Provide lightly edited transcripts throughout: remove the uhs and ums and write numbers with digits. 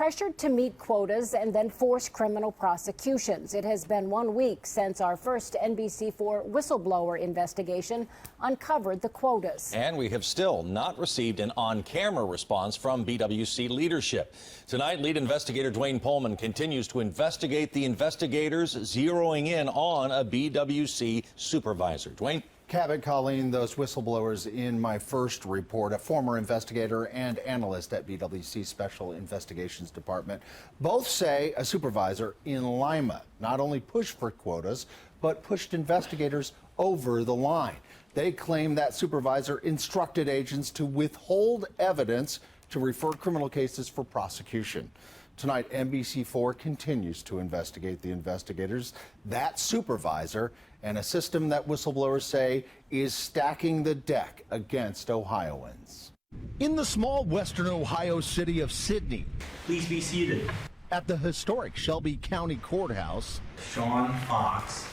pressured to meet quotas and then force criminal prosecutions. It has been 1 week since our first NBC4 whistleblower investigation uncovered the quotas. And we have still not received an on-camera response from BWC leadership. Tonight, lead investigator Dwayne Pullman continues to investigate the investigators, zeroing in on a BWC supervisor. Dwayne? Cabot calling those whistleblowers in my first report, a former investigator and analyst at BWC Special Investigations Department. Both say a supervisor in Lima not only pushed for quotas, but pushed investigators over the line. They claim that supervisor instructed agents to withhold evidence to refer criminal cases for prosecution. Tonight, NBC4 continues to investigate the investigators, that supervisor, and a system that whistleblowers say is stacking the deck against Ohioans. In the small western Ohio city of Sidney, please be seated. At the historic Shelby County Courthouse, Sean Fox,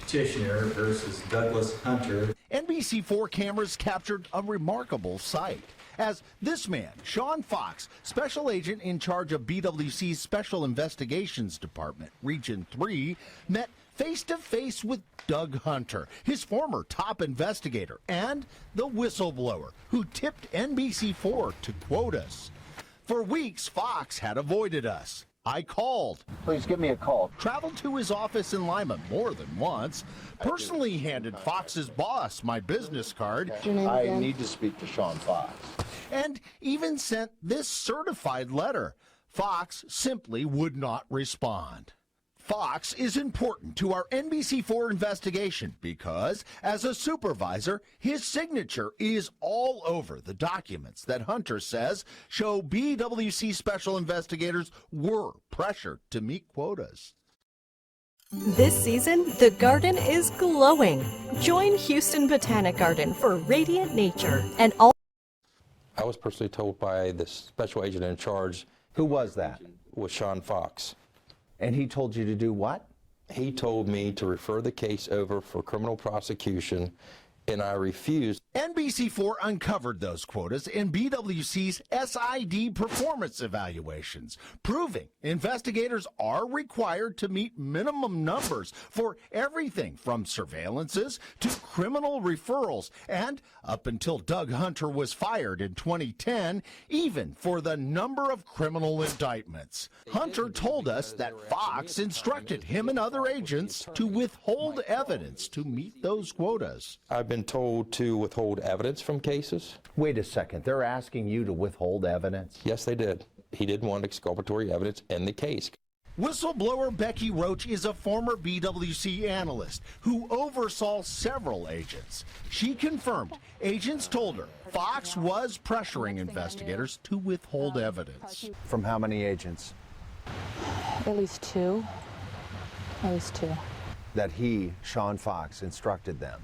petitioner versus Douglas Hunter. NBC4 cameras captured a remarkable sight as this man, Sean Fox, special agent in charge of BWC's Special Investigations Department, Region 3, met face-to-face with Doug Hunter, his former top investigator, and the whistleblower who tipped NBC4 to quotas. For weeks, Fox had avoided us. I called. Please give me a call. Traveled to his office in Lima more than once. Personally handed Fox's boss my business card. I need to speak to Sean Fox. And even sent this certified letter. Fox simply would not respond. Fox is important to our NBC4 investigation because, as a supervisor, his signature is all over the documents that Hunter says show BWC special investigators were pressured to meet quotas. This season, the garden is glowing. Join Houston Botanic Garden for radiant nature and all. I was personally told by the special agent in charge. Who was that? Was Sean Fox. And he told you to do what? He told me to refer the case over for criminal prosecution, and I refused. NBC4 uncovered those quotas in BWC's SID performance evaluations, proving investigators are required to meet minimum numbers for everything from surveillances to criminal referrals, and up until Doug Hunter was fired in 2010, even for the number of criminal indictments. Hunter told us that Fox instructed him and other agents to withhold evidence to meet those quotas. I've been told to withhold evidence from cases. Wait a second, they're asking you to withhold evidence? Yes, they did. He did want exculpatory evidence in the case. Whistleblower Becky Roach is a former BWC analyst who oversaw several agents. She confirmed agents told her Fox was pressuring investigators to withhold evidence. From how many agents? At least two. At least two. That he, Sean Fox, instructed them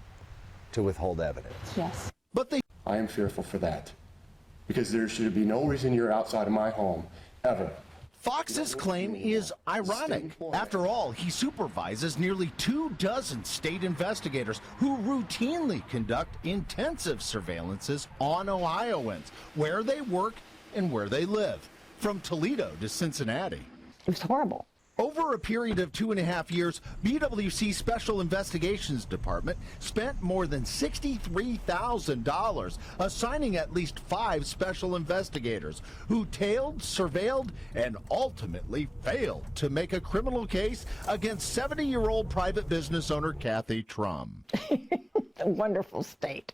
to withhold evidence. Yes. But they... I am fearful for that, because there should be no reason you're outside of my home, ever. Fox's claim is ironic. After all, he supervises nearly 24 state investigators who routinely conduct intensive surveillances on Ohioans, where they work and where they live, from Toledo to Cincinnati. It was horrible. Over a period of 2.5 years, BWC Special Investigations Department spent more than $63,000 assigning at least 5 special investigators who tailed, surveilled, and ultimately failed to make a criminal case against 70-year-old private business owner Kathy Trum. A wonderful state.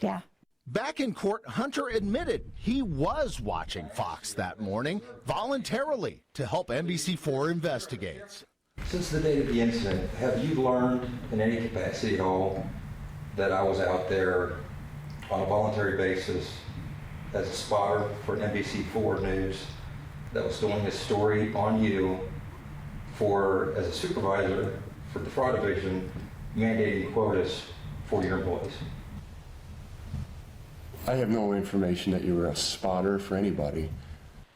Yeah. Back in court, Hunter admitted he was watching Fox that morning voluntarily to help NBC4 investigate. Since the date of the incident, have you learned in any capacity at all that I was out there on a voluntary basis as a spotter for NBC4 News that was doing a story on you for, as a supervisor for the fraud division, mandating quotas for your employees? I have no information that you were a spotter for anybody.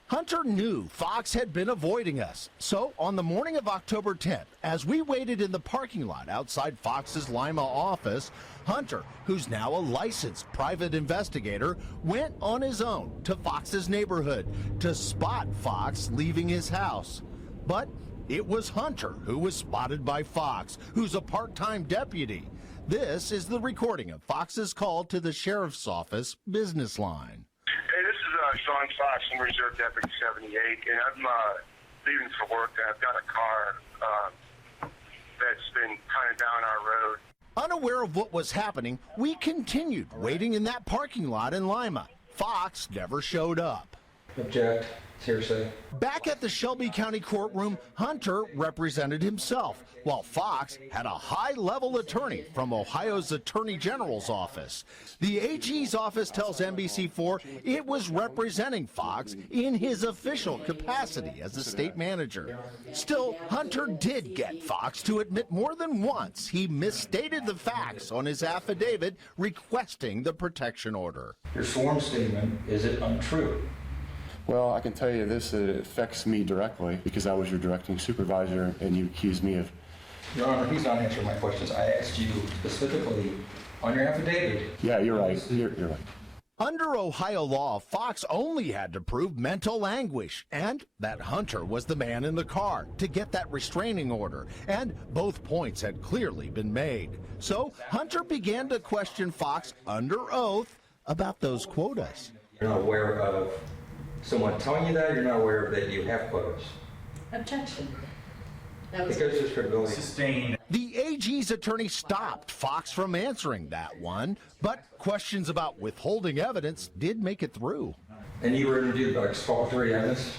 Hunter knew Fox had been avoiding us. So on the morning of October 10th, as we waited in the parking lot outside Fox's Lima office, Hunter, who's now a licensed private investigator, went on his own to Fox's neighborhood to spot Fox leaving his house. But it was Hunter who was spotted by Fox, who's a part-time deputy. This is the recording of Fox's call to the sheriff's office business line. Hey, this is Sean Fox from Reserve Deputy 78, and I'm leaving for work, and I've got a car that's been kind of down our road. Unaware of what was happening, we continued waiting in that parking lot in Lima. Fox never showed up. Object. Seriously. Back at the Shelby County courtroom, Hunter represented himself, while Fox had a high-level attorney from Ohio's Attorney General's office. The AG's office tells NBC4 it was representing Fox in his official capacity as a state manager. Still, Hunter did get Fox to admit more than once he misstated the facts on his affidavit requesting the protection order. Your sworn statement, is it untrue? Well, I can tell you this, it affects me directly because I was your directing supervisor and you accused me of... Your Honor, he's not answering my questions. I asked you specifically on your affidavit. Yeah, you're right. You're right. Under Ohio law, Fox only had to prove mental anguish and that Hunter was the man in the car to get that restraining order. And both points had clearly been made. So Hunter began to question Fox under oath about those quotas. You're not aware of someone telling you that? You're not aware that you have quotas? Objection. It goes to his credibility. Sustained. The AG's attorney stopped Fox from answering that one, but questions about withholding evidence did make it through. And you were interviewed about exculpatory evidence?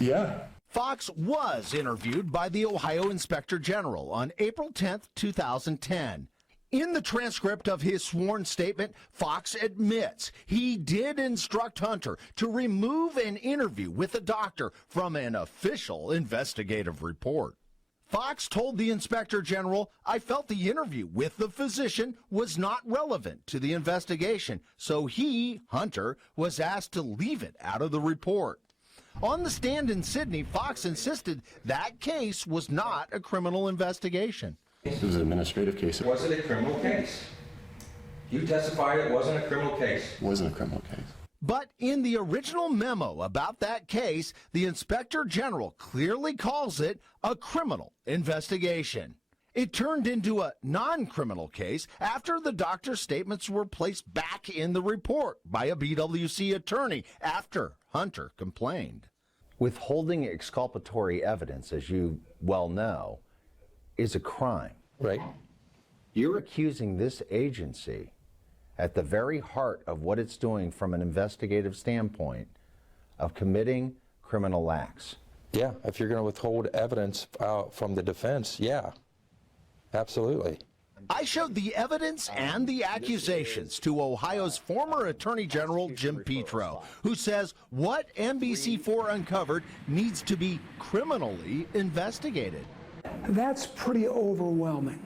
Yeah. Fox was interviewed by the Ohio Inspector General on April 10th, 2010. In the transcript of his sworn statement, Fox admits he did instruct Hunter to remove an interview with a doctor from an official investigative report. Fox told the Inspector General, "I felt the interview with the physician was not relevant to the investigation, so he, Hunter, was asked to leave it out of the report." On the stand in Sydney, Fox insisted that case was not a criminal investigation. It was an administrative case. Was it a criminal case? You testified it wasn't a criminal case. It wasn't a criminal case. But in the original memo about that case, the Inspector General clearly calls it a criminal investigation. It turned into a non-criminal case after the doctor's statements were placed back in the report by a BWC attorney after Hunter complained. Withholding exculpatory evidence, as you well know, is a crime. Right. You're accusing this agency, at the very heart of what it's doing from an investigative standpoint, of committing criminal acts. Yeah, if you're going to withhold evidence from the defense, yeah, absolutely. I showed the evidence and the accusations to Ohio's former Attorney General Jim Petro, who says what NBC4 uncovered needs to be criminally investigated. That's pretty overwhelming.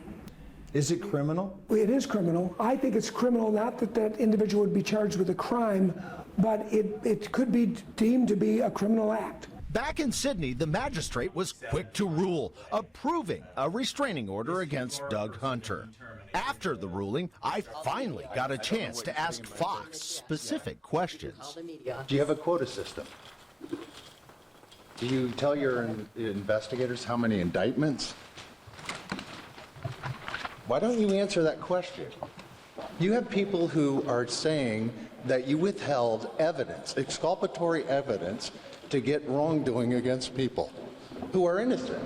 Is it criminal? It is criminal. I think it's criminal, not that that individual would be charged with a crime, but it could be deemed to be a criminal act. Back in Sydney, the magistrate was quick to rule, approving a restraining order against Doug Hunter. After the ruling, I finally got a chance to ask Fox specific questions. Do you have a quota system? Do you tell your investigators how many indictments? Why don't you answer that question? You have people who are saying that you withheld evidence, exculpatory evidence, to get wrongdoing against people who are innocent.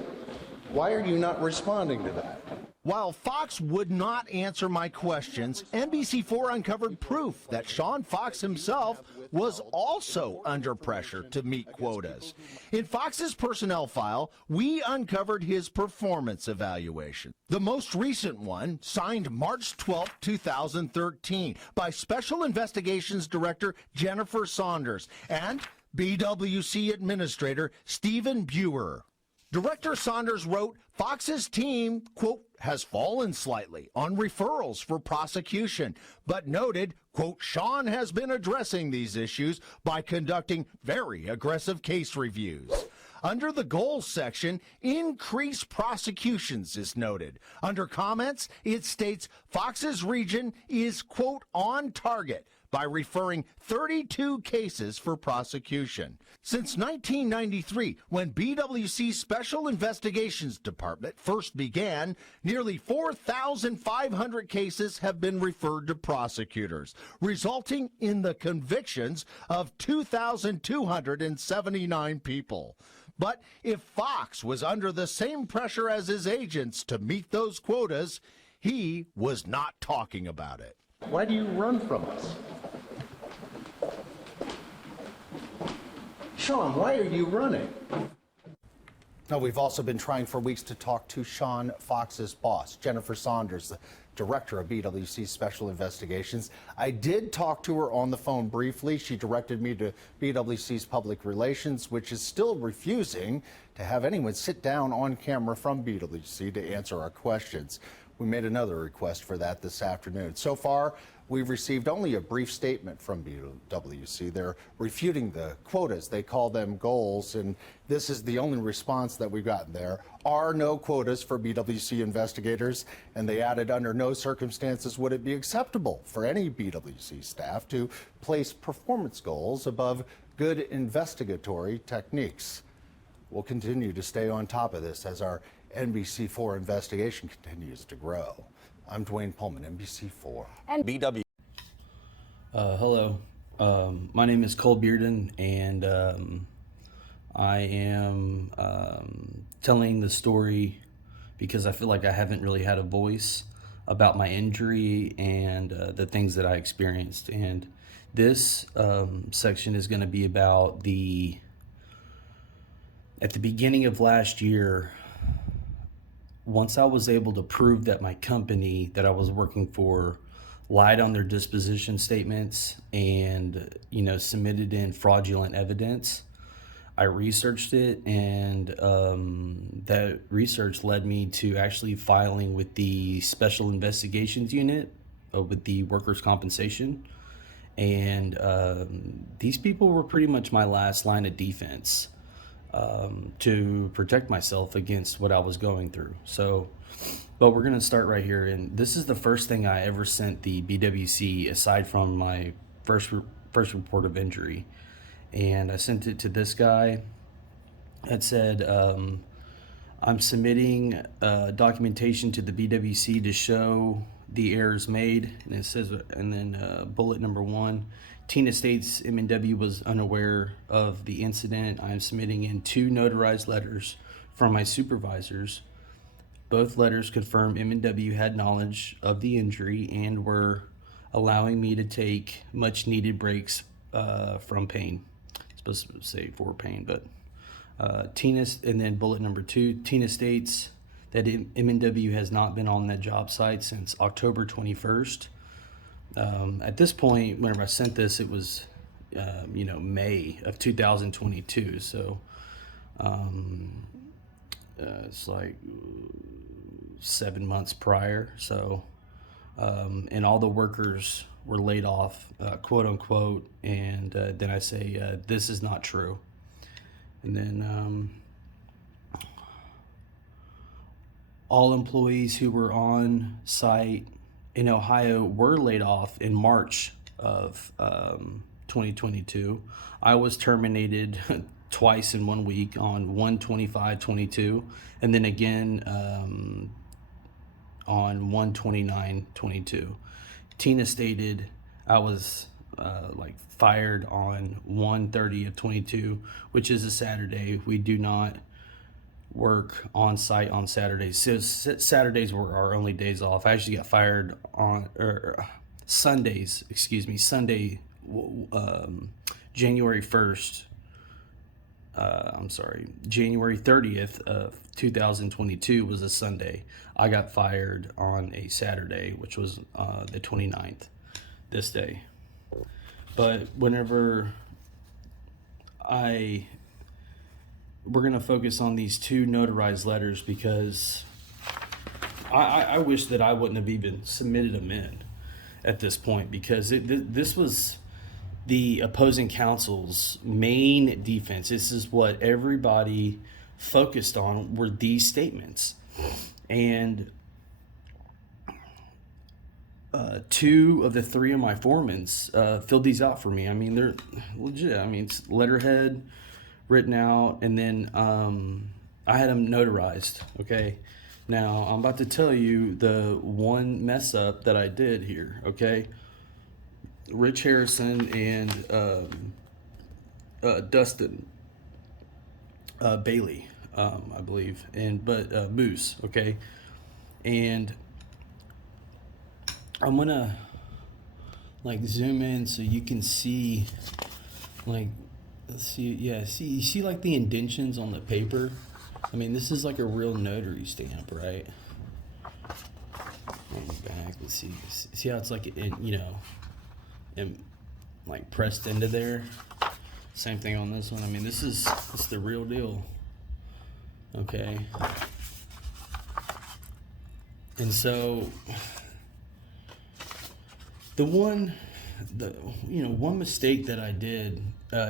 Why are you not responding to that? While Fox would not answer my questions, NBC4 uncovered proof that Sean Fox himself was also under pressure to meet quotas. In Fox's personnel file, we uncovered his performance evaluation. The most recent one, signed March 12, 2013, by Special Investigations Director Jennifer Saunders and BWC Administrator Stephen Buer. Director Saunders wrote Fox's team, quote, has fallen slightly on referrals for prosecution, but noted, quote, Sean has been addressing these issues by conducting very aggressive case reviews. Under the goals section, increased prosecutions is noted. Under comments, it states Fox's region is, quote, on target by referring 32 cases for prosecution. Since 1993, when BWC's Special Investigations Department first began, nearly 4,500 cases have been referred to prosecutors, resulting in the convictions of 2,279 people. But if Fox was under the same pressure as his agents to meet those quotas, he was not talking about it. Why do you run from us? Sean, why are you running? Now, we've also been trying for weeks to talk to Sean Fox's boss, Jennifer Saunders, the director of BWC's Special Investigations. I did talk to her on the phone briefly. She directed me to BWC's Public Relations, which is still refusing to have anyone sit down on camera from BWC to answer our questions. We made another request for that this afternoon. So far, we've received only a brief statement from BWC. They're refuting the quotas. They call them goals, and this is the only response that we've gotten. There are no quotas for BWC investigators, and they added under no circumstances would it be acceptable for any BWC staff to place performance goals above good investigatory techniques. We'll continue to stay on top of this as our NBC4 investigation continues to grow. I'm Dwayne Pullman, NBC4. And BW. Hello. My name is Cole Bearden, and I am telling the story because I feel like I haven't really had a voice about my injury and the things that I experienced. And this section is going to be about at the beginning of last year, once I was able to prove that my company that I was working for lied on their disposition statements and, submitted in fraudulent evidence, I researched it, and that research led me to actually filing with the Special Investigations Unit with the workers' compensation. And these people were pretty much my last line of defense to protect myself against what I was going through. But we're going to start right here. And this is the first thing I ever sent the BWC aside from my first report of injury. And I sent it to this guy. It said, I'm submitting documentation to the BWC to show the errors made. And it says, and then bullet number 1, Tina states M&W was unaware of the incident. I am submitting in 2 notarized letters from my supervisors. Both letters confirm M&W had knowledge of the injury and were allowing me to take much needed breaks from pain. It's supposed to say for pain, but Tina, and then bullet number 2, Tina states that M&W has not been on that job site since October 21st. At this point, whenever I sent this, it was, May of 2022. So it's like 7 months prior. So, and all the workers were laid off, quote unquote. And then I say, this is not true. And then all employees who were on site in Ohio were laid off in March of 2022. I was terminated twice in 1 week on 1/25/22, and then again on 1/29/22. Tina stated I was fired on 1/30/22, which is a Saturday. We do not work on site on Saturdays. So Saturdays were our only days off. I actually got fired on Sundays, Sunday, January 1st. January 30th of 2022 was a Sunday. I got fired on a Saturday, which was the 29th, this day. But whenever I we're going to focus on these 2 notarized letters because I wish that I wouldn't have even submitted them in at this point, because this was the opposing counsel's main defense. This is what everybody focused on, were these statements. And 2 of the 3 of my foremans filled these out for me. I mean, they're legit. I mean, it's letterhead written out, and then I had them notarized. Okay, now I'm about to tell you the one mess up that I did here. Okay, Rich Harrison and Dustin Bailey, I believe, but Moose. Okay, and I'm gonna like zoom in so you can see, like, let's see, yeah, see, you see like the indentions on the paper. I mean, this is like a real notary stamp, right? On the back, let's see how it's like, and like pressed into there. Same thing on this one. I mean, it's the real deal. Okay. And so one mistake that I did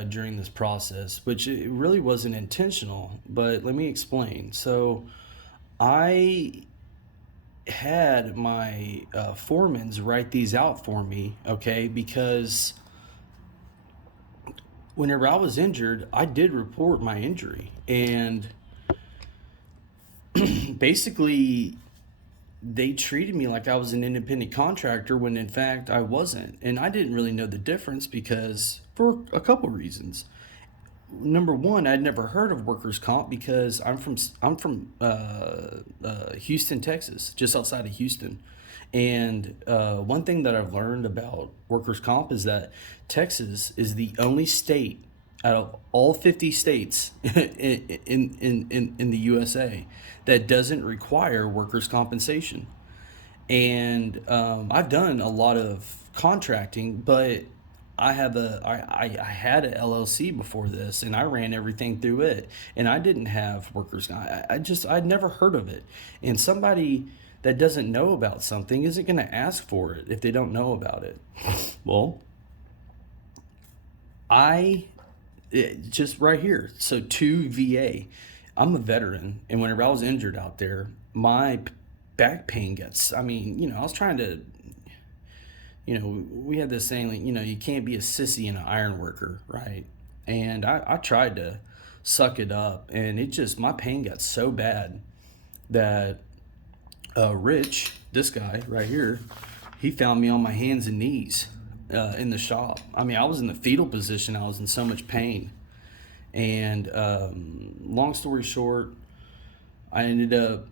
during this process, which it really wasn't intentional, but let me explain. So I had my foremans write these out for me, okay, because whenever I was injured, I did report my injury, and basically they treated me like I was an independent contractor when in fact I wasn't. And I didn't really know the difference because for a couple reasons. Number one, I'd never heard of workers' comp because I'm from Houston, Texas, just outside of Houston. And one thing that I've learned about workers' comp is that Texas is the only state out of all 50 states in the USA that doesn't require workers' compensation. And I've done a lot of contracting, but I had an LLC before this, and I ran everything through it, and I didn't have workers. I'd never heard of it. And somebody that doesn't know about something isn't going to ask for it if they don't know about it. Well, just right here. So 2 VA. I'm a veteran, and whenever I was injured out there, my back pain gets, I was trying to, we had this saying, like, you can't be a sissy and an iron worker, right? And I tried to suck it up, and my pain got so bad that Rich, this guy right here, he found me on my hands and knees in the shop. I was in the fetal position. I was in so much pain. And long story short, I ended up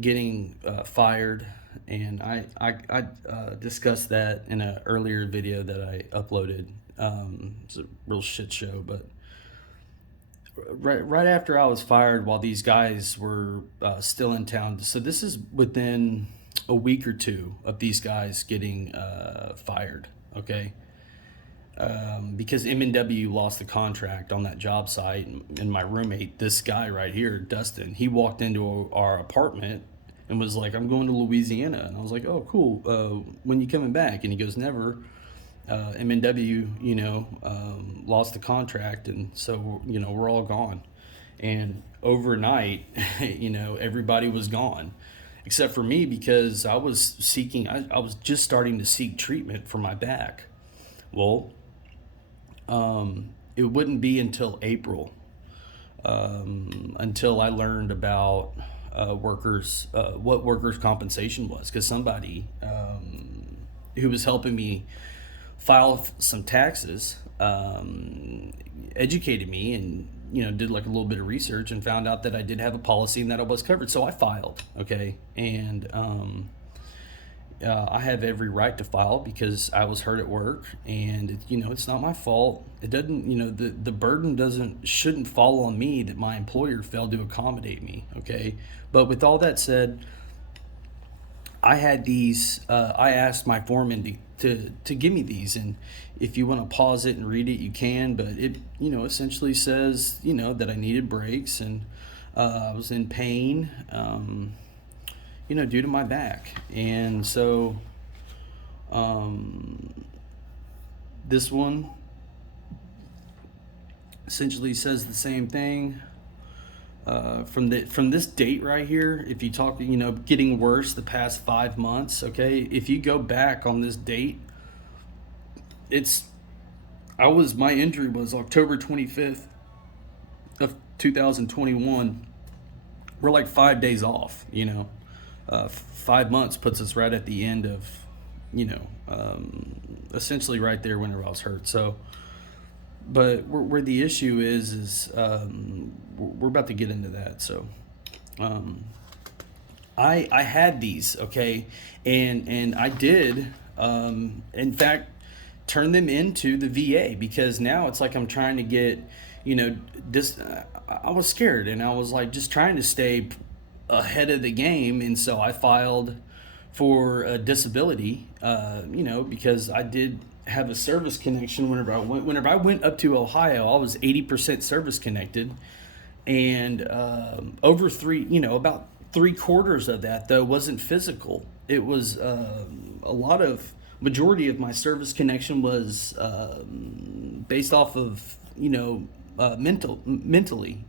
getting fired, and I discussed that in an earlier video that I uploaded. It's a real shit show, but right after I was fired, while these guys were still in town, so this is within a week or 2 of these guys getting fired, okay? Because M&W lost the contract on that job site, and my roommate, this guy right here, Dustin, he walked into our apartment and was like, "I'm going to Louisiana." And I was like, "Oh, cool. When you coming back?" And he goes, "Never. M&W, lost the contract, and so, we're all gone." And overnight, everybody was gone, except for me, because I was just starting to seek treatment for my back. Well, it wouldn't be until April until I learned about what workers' compensation was, because somebody who was helping me file some taxes educated me, and did like a little bit of research and found out that I did have a policy and that I was covered. So I filed, okay, and I have every right to file because I was hurt at work, and it's not my fault. It doesn't, the burden shouldn't fall on me that my employer failed to accommodate me, okay? But with all that said, I had these, I asked my foreman to give me these. And if you want to pause it and read it, you can, but it, essentially says, that I needed breaks, and I was in pain, due to my back. And so this one essentially says the same thing. From this date right here, if you talk, getting worse the past 5 months, okay, if you go back on this date, my injury was October 25th of 2021. We're like 5 days off, 5 months puts us right at the end of, essentially right there whenever I was hurt. So, but where the issue is we're about to get into that. So, I had these, okay, and I did, in fact, turn them into the VA, because now it's like I'm trying to get, I was scared, and I was like just trying to stay ahead of the game, and so I filed for a disability, because I did have a service connection whenever I went up to Ohio. I was 80% service connected, and over about 3/4 of that though wasn't physical. It was majority of my service connection was based off of mentally.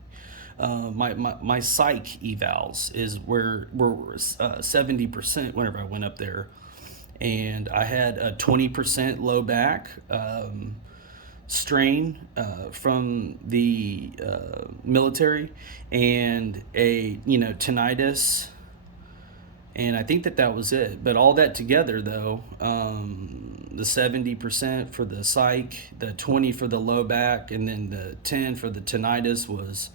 My psych evals were 70% whenever I went up there, and I had a 20% low back strain from the military, and a tinnitus, and I think that was it. But all that together though, the 70% for the psych, the 20 for the low back, and then the 10 for the tinnitus was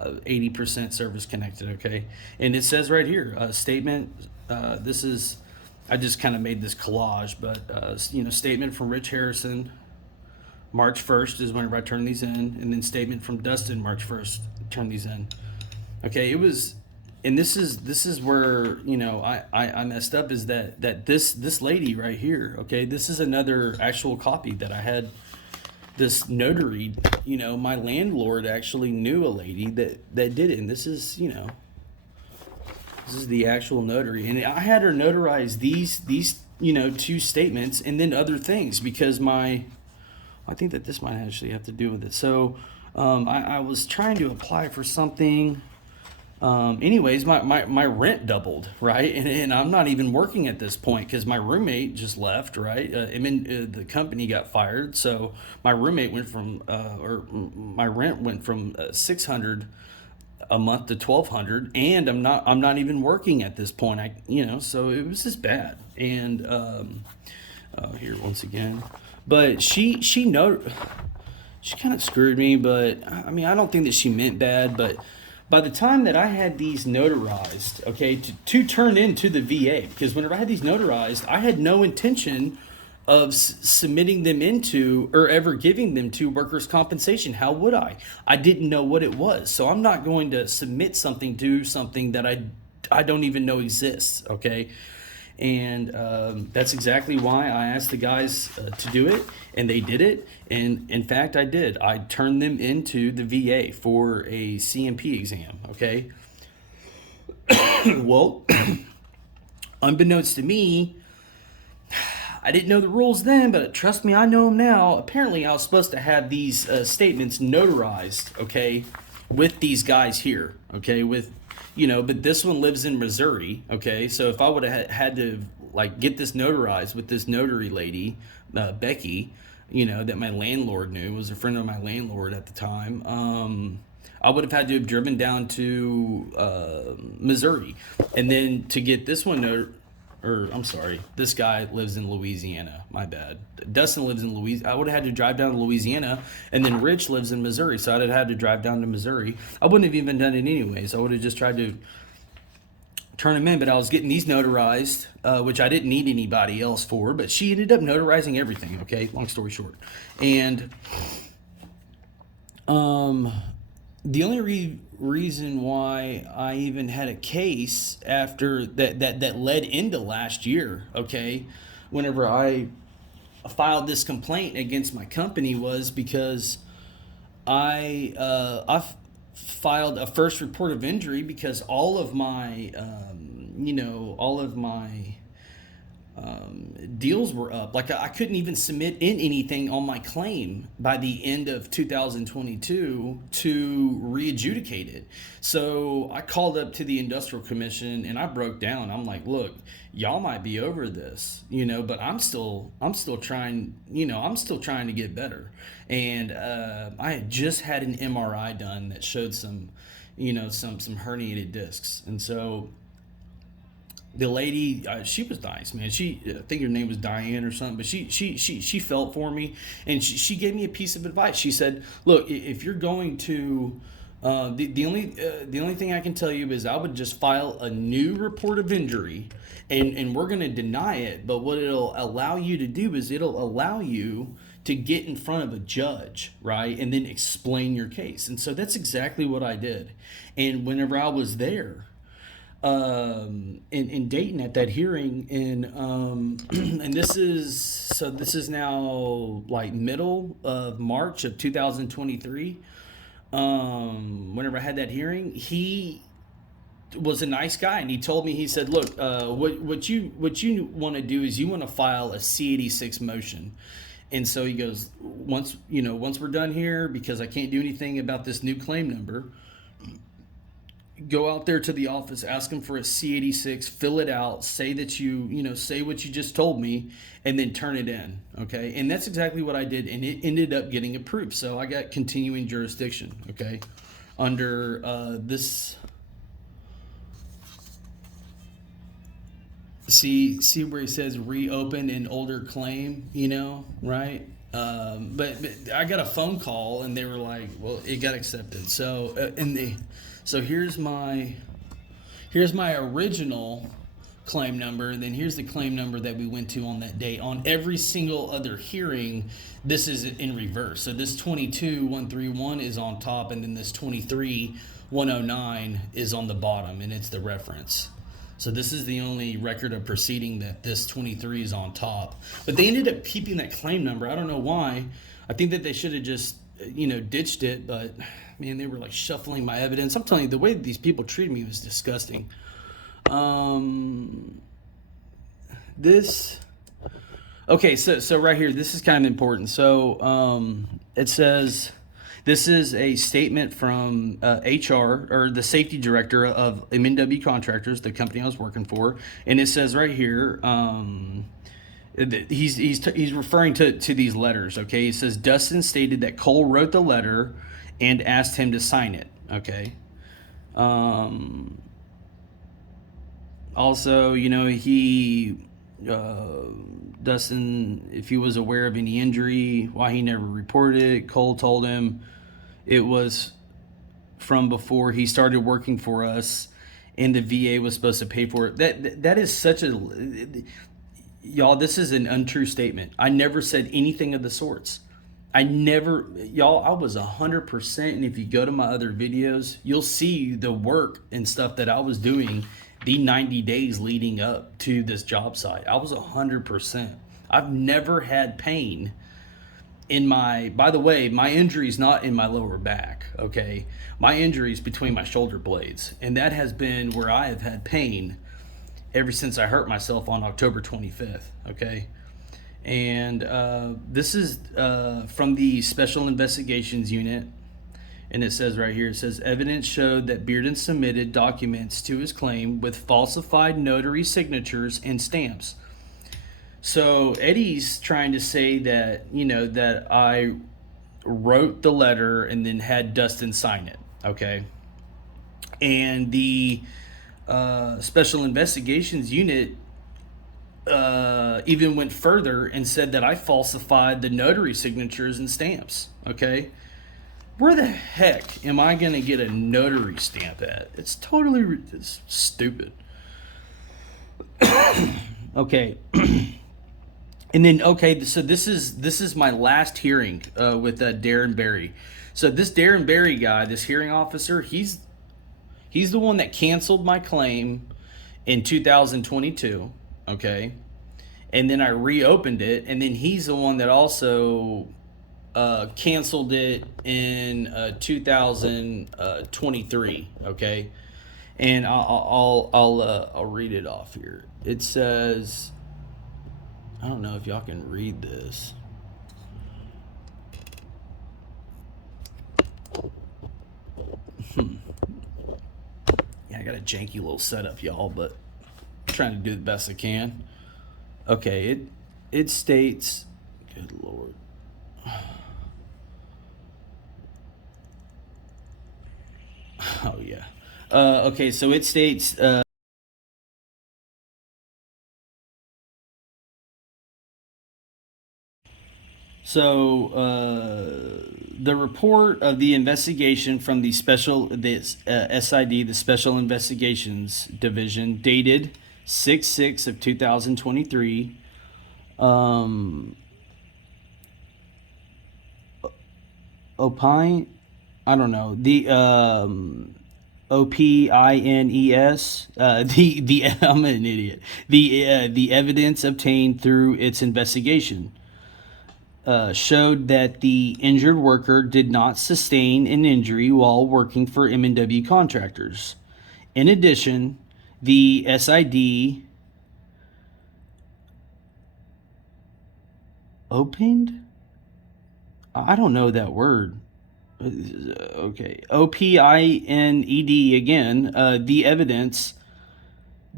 80% service connected. Okay, and it says right here, statement. This is, I just kind of made this collage, but statement from Rich Harrison, March 1st is whenever I turned these in, and then statement from Dustin, March 1st, turned these in. Okay, it was, and this is where I messed up, is that this lady right here. Okay, this is another actual copy that I had. This notary, my landlord actually knew a lady that did it, and this is the actual notary, and I had her notarize these 2 statements and then other things, because I think that this might actually have to do with it. So I was trying to apply for something. Anyways, my rent doubled, right? And I'm not even working at this point, because my roommate just left, right? The company got fired, so my roommate went from, my rent went from $600 a month to $1,200, and I'm not even working at this point. So it was just bad. And here once again, but she kind of screwed me, but I mean, I don't think that she meant bad, but by the time that I had these notarized, okay, to turn into the VA, because whenever I had these notarized, I had no intention of submitting them into or ever giving them to workers' compensation. How would I? I didn't know what it was. So I'm not going to submit something to something that I don't even know exists, okay? And that's exactly why I asked the guys to do it, and they did it. And in fact, I did. I turned them into the VA for a CMP exam, okay? Well, unbeknownst to me, I didn't know the rules then, but trust me, I know them now. Apparently, I was supposed to have these statements notarized, okay, with these guys here, okay, with, but this one lives in Missouri, okay, so if I would have had to, get this notarized with this notary lady, Becky, that my landlord knew, was a friend of my landlord at the time, I would have had to have driven down to Missouri, and then to get this one this guy lives in Louisiana. My bad. Dustin lives in Louisiana. I would have had to drive down to Louisiana, and then Rich lives in Missouri, so I'd have had to drive down to Missouri. I wouldn't have even done it anyways. I would have just tried to turn them in, but I was getting these notarized, which I didn't need anybody else for, but she ended up notarizing everything, okay? Long story short. And the only reason why I even had a case after that led into last year, okay, whenever I filed this complaint against my company was because I filed a first report of injury because all of my deals were up. Like I couldn't even submit in anything on my claim by the end of 2022 to re-adjudicate it. So I called up to the Industrial Commission and I broke down. I'm like, look, y'all might be over this, but I'm still trying, I'm still trying to get better. And I had just had an MRI done that showed some herniated discs. And so the lady, she was nice, man. I think her name was Diane or something, but she felt for me, and she gave me a piece of advice. She said, "Look, if you're going to, the only thing I can tell you is I would just file a new report of injury, and we're going to deny it. But what it'll allow you to do is it'll allow you to get in front of a judge, right, and then explain your case." And so that's exactly what I did. And whenever I was there, in Dayton at that hearing, and this is now like middle of March of 2023. Whenever I had that hearing, he was a nice guy, and he told me, he said, "Look, what you want to do is you want to file a C-86 motion." And so he goes, once we're done here, because I can't do anything about this new claim number, go out there to the office, ask them for a C-86, fill it out, say that say what you just told me, and then turn it in, okay? And that's exactly what I did, and it ended up getting approved. So I got continuing jurisdiction, okay, under this. See where he says reopen an older claim, right? But I got a phone call, and they were like, well, it got accepted. So So here's my original claim number, and then here's the claim number that we went to on that date. On every single other hearing, this is in reverse. So this 22-131 is on top, and then this 23-109 is on the bottom, and it's the reference. So this is the only record of proceeding that this 23 is on top. But they ended up keeping that claim number. I don't know why. I think that they should have just ditched it, but man, they were like shuffling my evidence. I'm telling you, the way that these people treated me was disgusting. Okay, so right here, this is kind of important. So it says, this is a statement from HR, or the safety director of MNW Contractors, the company I was working for, and it says right here, he's referring to these letters, okay? He says, Dustin stated that Cole wrote the letter and asked him to sign it, okay? Also, Dustin, if he was aware of any injury, why he never reported it. Cole told him it was from before he started working for us, and the VA was supposed to pay for it. That is such a... Y'all, this is an untrue statement. I never said anything of the sorts. I was 100%, and if you go to my other videos, you'll see the work and stuff that I was doing the 90 days leading up to this job site. I was 100%. I've never had pain in by the way, my injury's not in my lower back, okay? My injury's between my shoulder blades, and that has been where I have had pain ever since I hurt myself on October 25th, okay? And this is from the Special Investigations Unit, and it says right here, it says, evidence showed that Bearden submitted documents to his claim with falsified notary signatures and stamps. So Eddie's trying to say that, that I wrote the letter and then had Dustin sign it, okay? And the Special Investigations Unit even went further and said that I falsified the notary signatures and stamps, okay? Where the heck am I going to get a notary stamp at? It's totally it's stupid. Okay. And then, okay, so this is my last hearing with Darren Berry. So this Darren Berry guy, this hearing officer, he's the one that canceled my claim in 2022, okay? and then I reopened it, and then he's the one that also canceled it in 2023. Okay, and I'll read it off here. It says, I don't know if y'all can read this. Yeah, I got a janky little setup, y'all, but I'm trying to do the best I can. Okay, it states, good Lord. Oh yeah. Okay, so it states the report of the investigation from the SID, the Special Investigations Division, dated 6/6 of 2023. Opine, I don't know, the OPINES, the I'm an idiot. The evidence obtained through its investigation showed that the injured worker did not sustain an injury while working for M&W contractors. In addition, the SID opened? I don't know that word. Okay, OPINED again. The evidence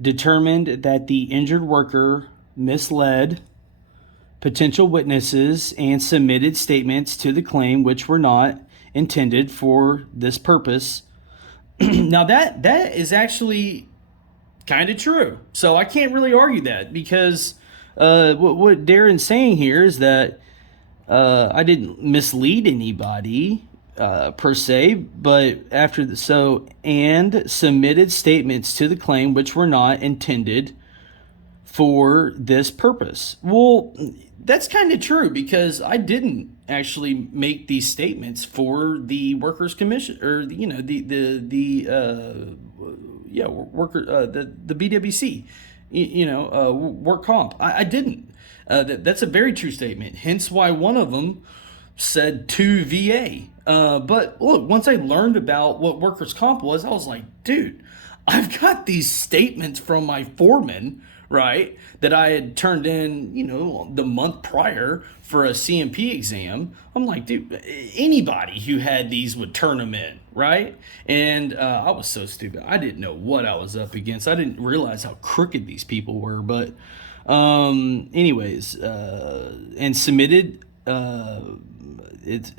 determined that the injured worker misled potential witnesses and submitted statements to the claim which were not intended for this purpose. Now that is actually kind of true. So I can't really argue that, because what Darren's saying here is that I didn't mislead anybody per se, but and submitted statements to the claim which were not intended for this purpose. Well, that's kind of true, because I didn't actually make these statements for the workers' commission, or the BWC, work comp. I didn't. That's a very true statement. Hence why one of them said to VA. But look, once I learned about what workers' comp was, I was like, dude, I've got these statements from my foreman, right, that I had turned in, the month prior for a CMP exam. I'm like, dude, anybody who had these would turn them in, right? And I was so stupid. I didn't know what I was up against. I didn't realize how crooked these people were. But anyways, and submitted it's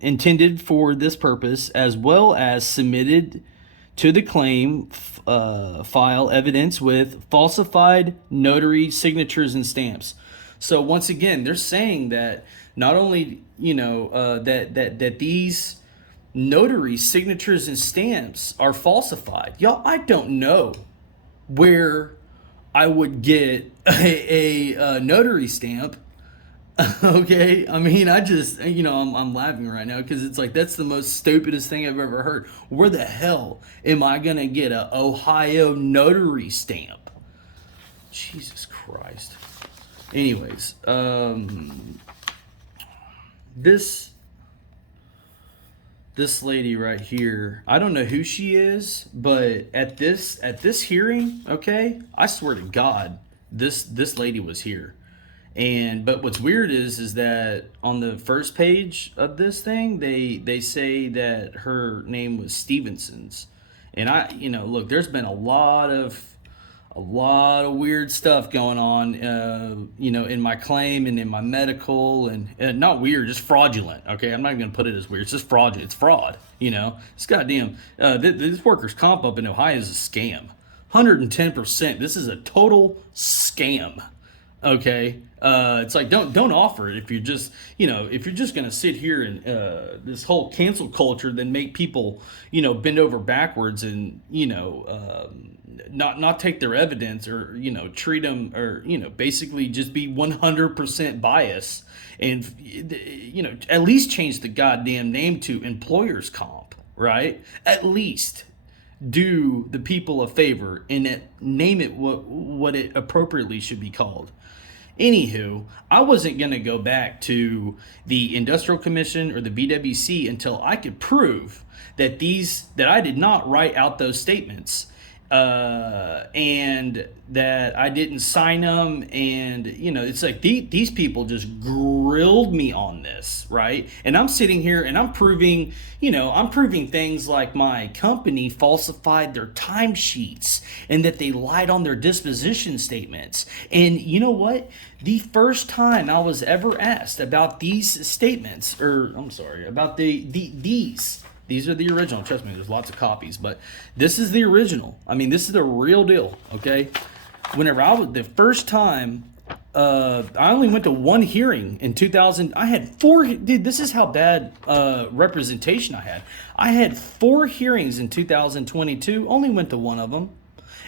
intended for this purpose, as well as submitted to the claim file evidence with falsified notary signatures and stamps. So once again, they're saying that not only that these notary signatures and stamps are falsified. Y'all, I don't know where I would get a notary stamp. Okay, I mean, I just, I'm laughing right now, because it's like, that's the most stupidest thing I've ever heard. Where the hell am I gonna get a Ohio notary stamp? Jesus Christ. Anyways, this lady right here, I don't know who she is, but at this hearing, okay, I swear to God, this lady was here. But what's weird is that on the first page of this thing, they say that her name was Stevenson's. And look, there's been a lot of weird stuff going on, in my claim and in my medical, and not weird, just fraudulent. Okay, I'm not even gonna put it as weird. It's just fraudulent. It's fraud. It's goddamn. This workers' comp up in Ohio is a scam. 110%. This is a total scam. Okay, it's like, don't offer it if you're just gonna sit here and this whole cancel culture, then make people bend over backwards and not take their evidence, or treat them, or basically just be 100% biased, and at least change the goddamn name to employers comp, right? At least do the people a favor and name it what it appropriately should be called. Anywho, I wasn't going to go back to the Industrial Commission or the BWC until I could prove that I did not write out those statements, and that I didn't sign them. And, it's like these people just grilled me on this, right? And I'm sitting here and I'm proving things like my company falsified their timesheets and that they lied on their disposition statements. And you know what? The first time I was ever asked about these statements, about these are the original. Trust me, there's lots of copies, but this is the original. I mean, this is the real deal, okay? The first time, I only went to one hearing in 2000. I had 4, dude, this is how bad representation I had. I had 4 hearings in 2022, only went to one of them.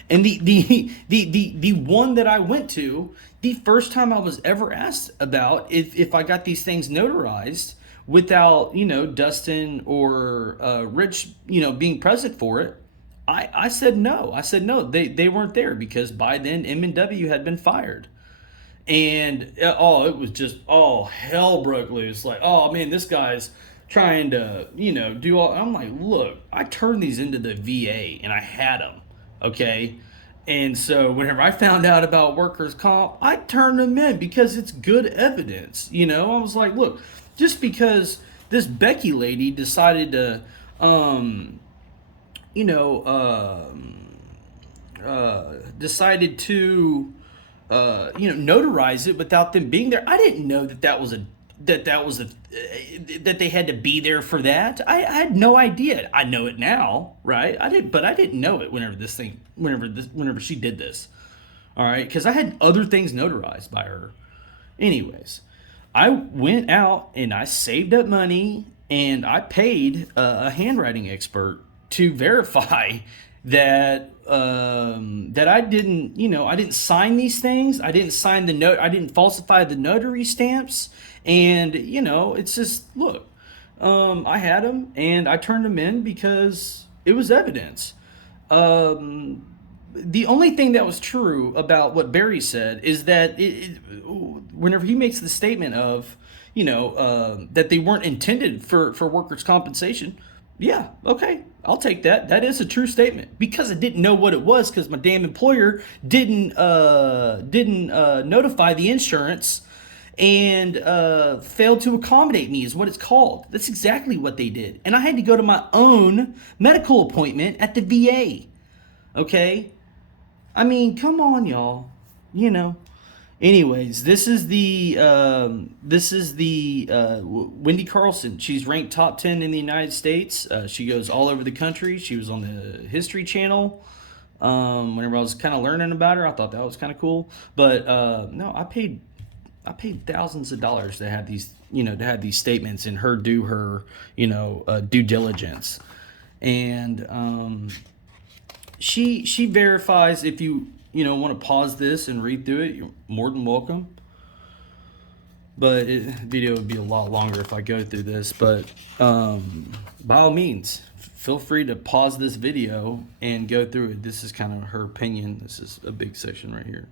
And the one that I went to, the first time I was ever asked about if I got these things notarized, without, Dustin or Rich, being present for it, I said no. I said no, they weren't there, because by then M&W had been fired. And, it was just, hell broke loose. Like, oh man, this guy's trying to, do all, I'm like, look, I turned these into the VA and I had them, okay? And so whenever I found out about workers' comp, I turned them in because it's good evidence. I was like, look, just because this Becky lady decided to, notarize it without them being there. I didn't know that they had to be there for that. I had no idea. I know it now, right? I didn't know it whenever she did this. All right, because I had other things notarized by her. Anyways, I went out and I saved up money and I paid a handwriting expert to verify that I didn't sign these things. I didn't sign the note. I didn't falsify the notary stamps. And it's just, look, I had them and I turned them in because it was evidence. The only thing that was true about what Barry said is that whenever he makes the statement of, that they weren't intended for workers' compensation, yeah, okay, I'll take that. That is a true statement, because I didn't know what it was, because my damn employer didn't notify the insurance and failed to accommodate me, is what it's called. That's exactly what they did. And I had to go to my own medical appointment at the VA. Okay? I mean, come on, y'all. Anyways, this is the Wendy Carlson. She's ranked top 10 in the United States. She goes all over the country. She was on the History Channel. Whenever I was kind of learning about her, I thought that was kind of cool. But no, I paid thousands of dollars to have these, statements and her do her, due diligence. And she verifies. If you want to pause this and read through it, you're more than welcome. But the video would be a lot longer if I go through this. But by all means, feel free to pause this video and go through it. This is kind of her opinion. This is a big section right here.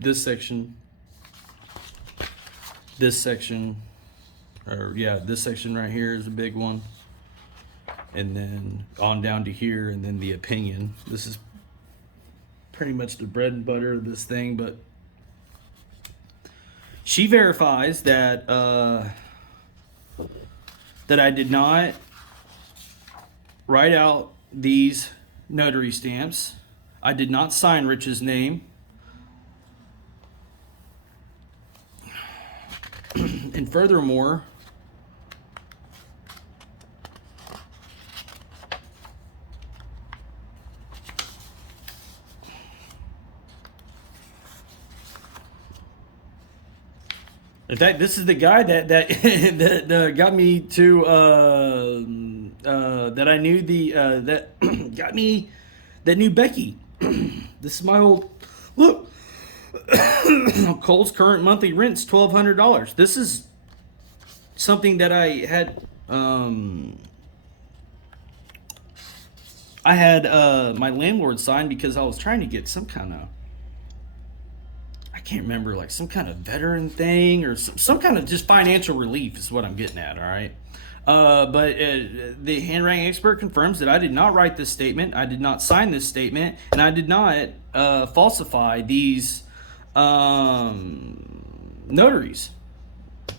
This section right here is a big one. And then on down to here, and then the opinion. This is pretty much the bread and butter of this thing, but she verifies that that I did not write out these notary stamps. I did not sign Rich's name. And furthermore, in fact, this is the guy that got me to that I knew that got me that knew Becky. This is my old look. Cole's current monthly rent's $1,200. This is something that I had. I had my landlord sign because I was trying to get some kind of. I can't remember, like some kind of veteran thing or some kind of just financial relief is what I'm getting at. All right. But the handwriting expert confirms that I did not write this statement, I did not sign this statement, and I did not falsify these notaries.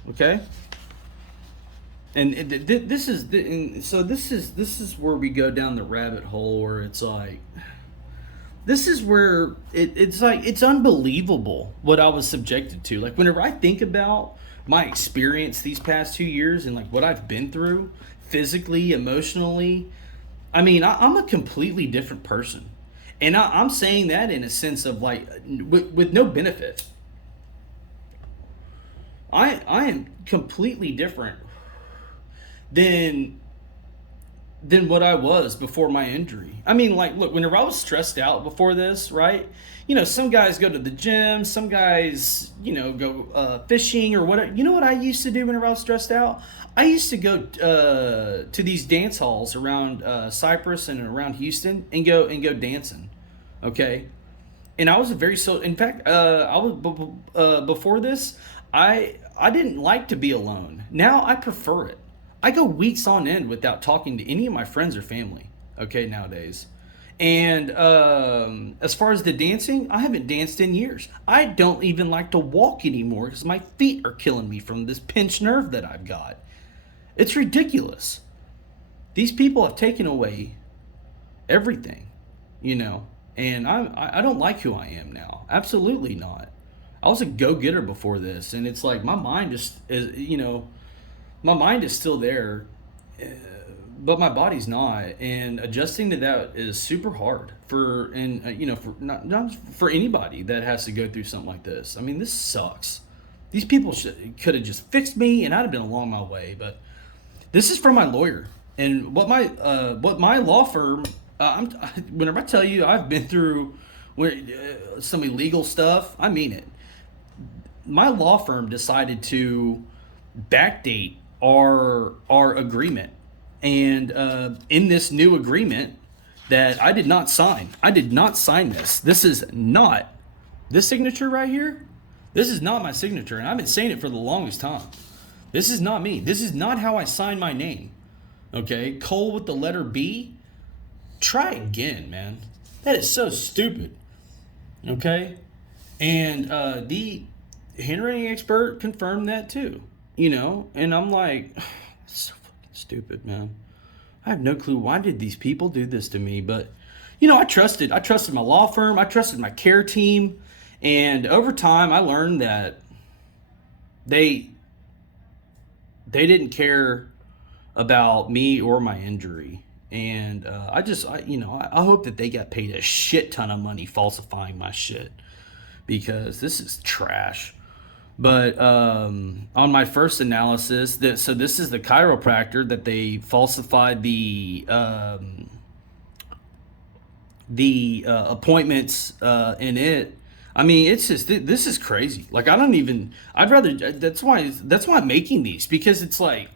Okay. And this is where we go down the rabbit hole where it's like, this is where it's like, it's unbelievable what I was subjected to. Like, whenever I think about my experience these past 2 years and like what I've been through physically, emotionally, I mean, I'm a completely different person. And I'm saying that in a sense of like, with no benefit. I am completely different than what I was before my injury. I mean, like, look, whenever I was stressed out before this, right? You know, some guys go to the gym, some guys, you know, go fishing or whatever. You know what I used to do whenever I was stressed out? I used to go to these dance halls around Cypress and around Houston and go dancing. Okay, and I was in fact, I was before this, I didn't like to be alone. Now I prefer it. I go weeks on end without talking to any of my friends or family, okay, nowadays. And as far as the dancing, I haven't danced in years. I don't even like to walk anymore because my feet are killing me from this pinched nerve that I've got. It's ridiculous. These people have taken away everything, you know, and I don't like who I am now. Absolutely not. I was a go-getter before this, and it's like my mind is you know, my mind is still there, but my body's not, and adjusting to that is super hard for not for anybody that has to go through something like this. I mean, this sucks. These people could have just fixed me, and I'd have been along my way. But this is from my lawyer, and what my law firm. Whenever I tell you I've been through some illegal stuff, I mean it. My law firm decided to backdate our agreement, and in this new agreement that I did not sign this is not this signature right here. This is not my signature, and I've been saying it for the longest time. This is not me. This is not how I sign my name. Okay, Cole with the letter B. Try again, man. That is so stupid. Okay, and the handwriting expert confirmed that too. You know, and I'm like, it's so fucking stupid, man. I have no clue why did these people do this to me, but you know, I trusted my law firm, I trusted my care team, and over time I learned that they didn't care about me or my injury, and I hope that they got paid a shit ton of money falsifying my shit, because this is trash. But on my first analysis, so this is the chiropractor that they falsified the appointments in it. I mean, it's just, this is crazy. Like, that's why I'm making these, because it's like,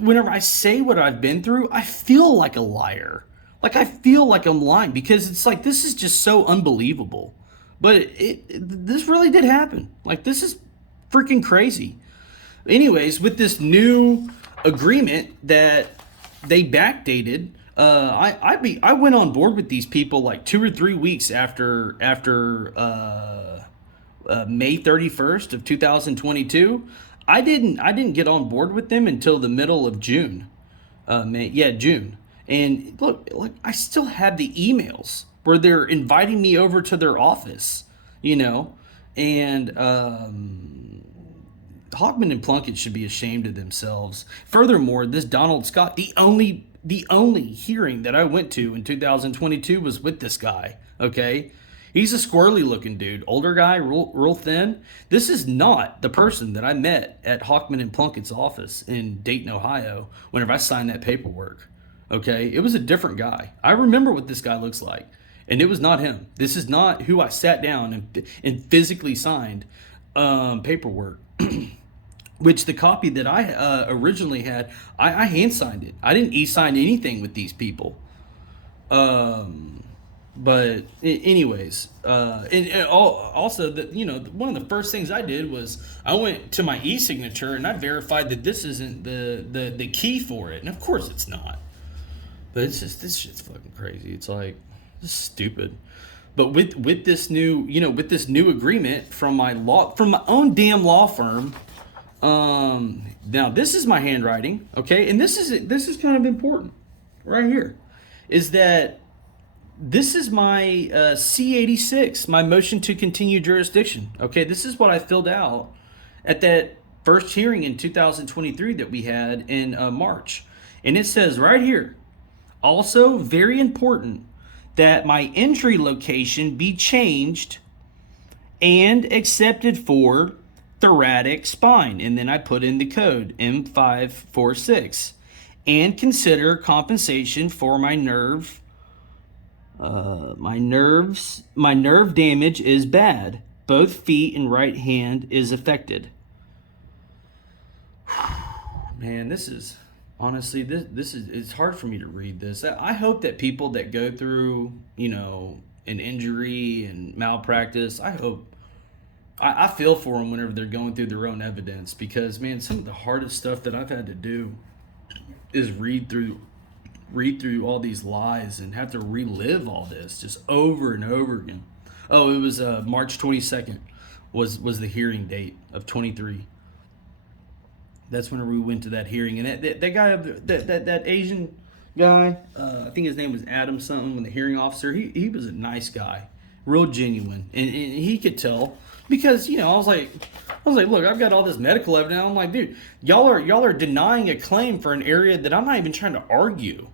whenever I say what I've been through, I feel like a liar. Like, I feel like I'm lying, because it's like, this is just so unbelievable. But this really did happen. Like, this is freaking crazy. Anyways, with this new agreement that they backdated, I went on board with these people like 2 or 3 weeks after May 31st of 2022. I didn't get on board with them until the middle of June. June. And look, I still have the emails where they're inviting me over to their office, you know, and Hockman and Plunkett should be ashamed of themselves. Furthermore, this Donald Scott, the only hearing that I went to in 2022 was with this guy, okay? He's a squirrely looking dude, older guy, real thin. This is not the person that I met at Hockman and Plunkett's office in Dayton, Ohio, whenever I signed that paperwork, okay? It was a different guy. I remember what this guy looks like, and it was not him. This is not who I sat down and physically signed paperwork. Which the copy that I originally had, I hand signed it. I didn't e-sign anything with these people. Anyways, also one of the first things I did was I went to my e-signature and I verified that this isn't the key for it, and of course it's not. But it's just, this shit's fucking crazy. It's like, this is stupid. But with this new agreement from my own damn law firm, now this is my handwriting, okay, and this is kind of important, right here, is that this is my C-86, my motion to continue jurisdiction. Okay, this is what I filled out at that first hearing in 2023 that we had in March. And it says right here, also very important that my entry location be changed and accepted for thoracic spine. And then I put in the code M546 and consider compensation for my nerve. My nerve damage is bad. Both feet and right hand is affected. Man, this is honestly, this is, it's hard for me to read this. I hope that people that go through, an injury and malpractice, I feel for them whenever they're going through their own evidence, because man, some of the hardest stuff that I've had to do is read through all these lies and have to relive all this just over and over again. Oh, it was March 22nd was the hearing date of 23. That's whenever we went to that hearing, and that guy, that Asian guy, I think his name was Adam something, the hearing officer. He was a nice guy, real genuine, and he could tell, because I was like, look, I've got all this medical evidence. I'm like, dude, y'all are denying a claim for an area that I'm not even trying to argue.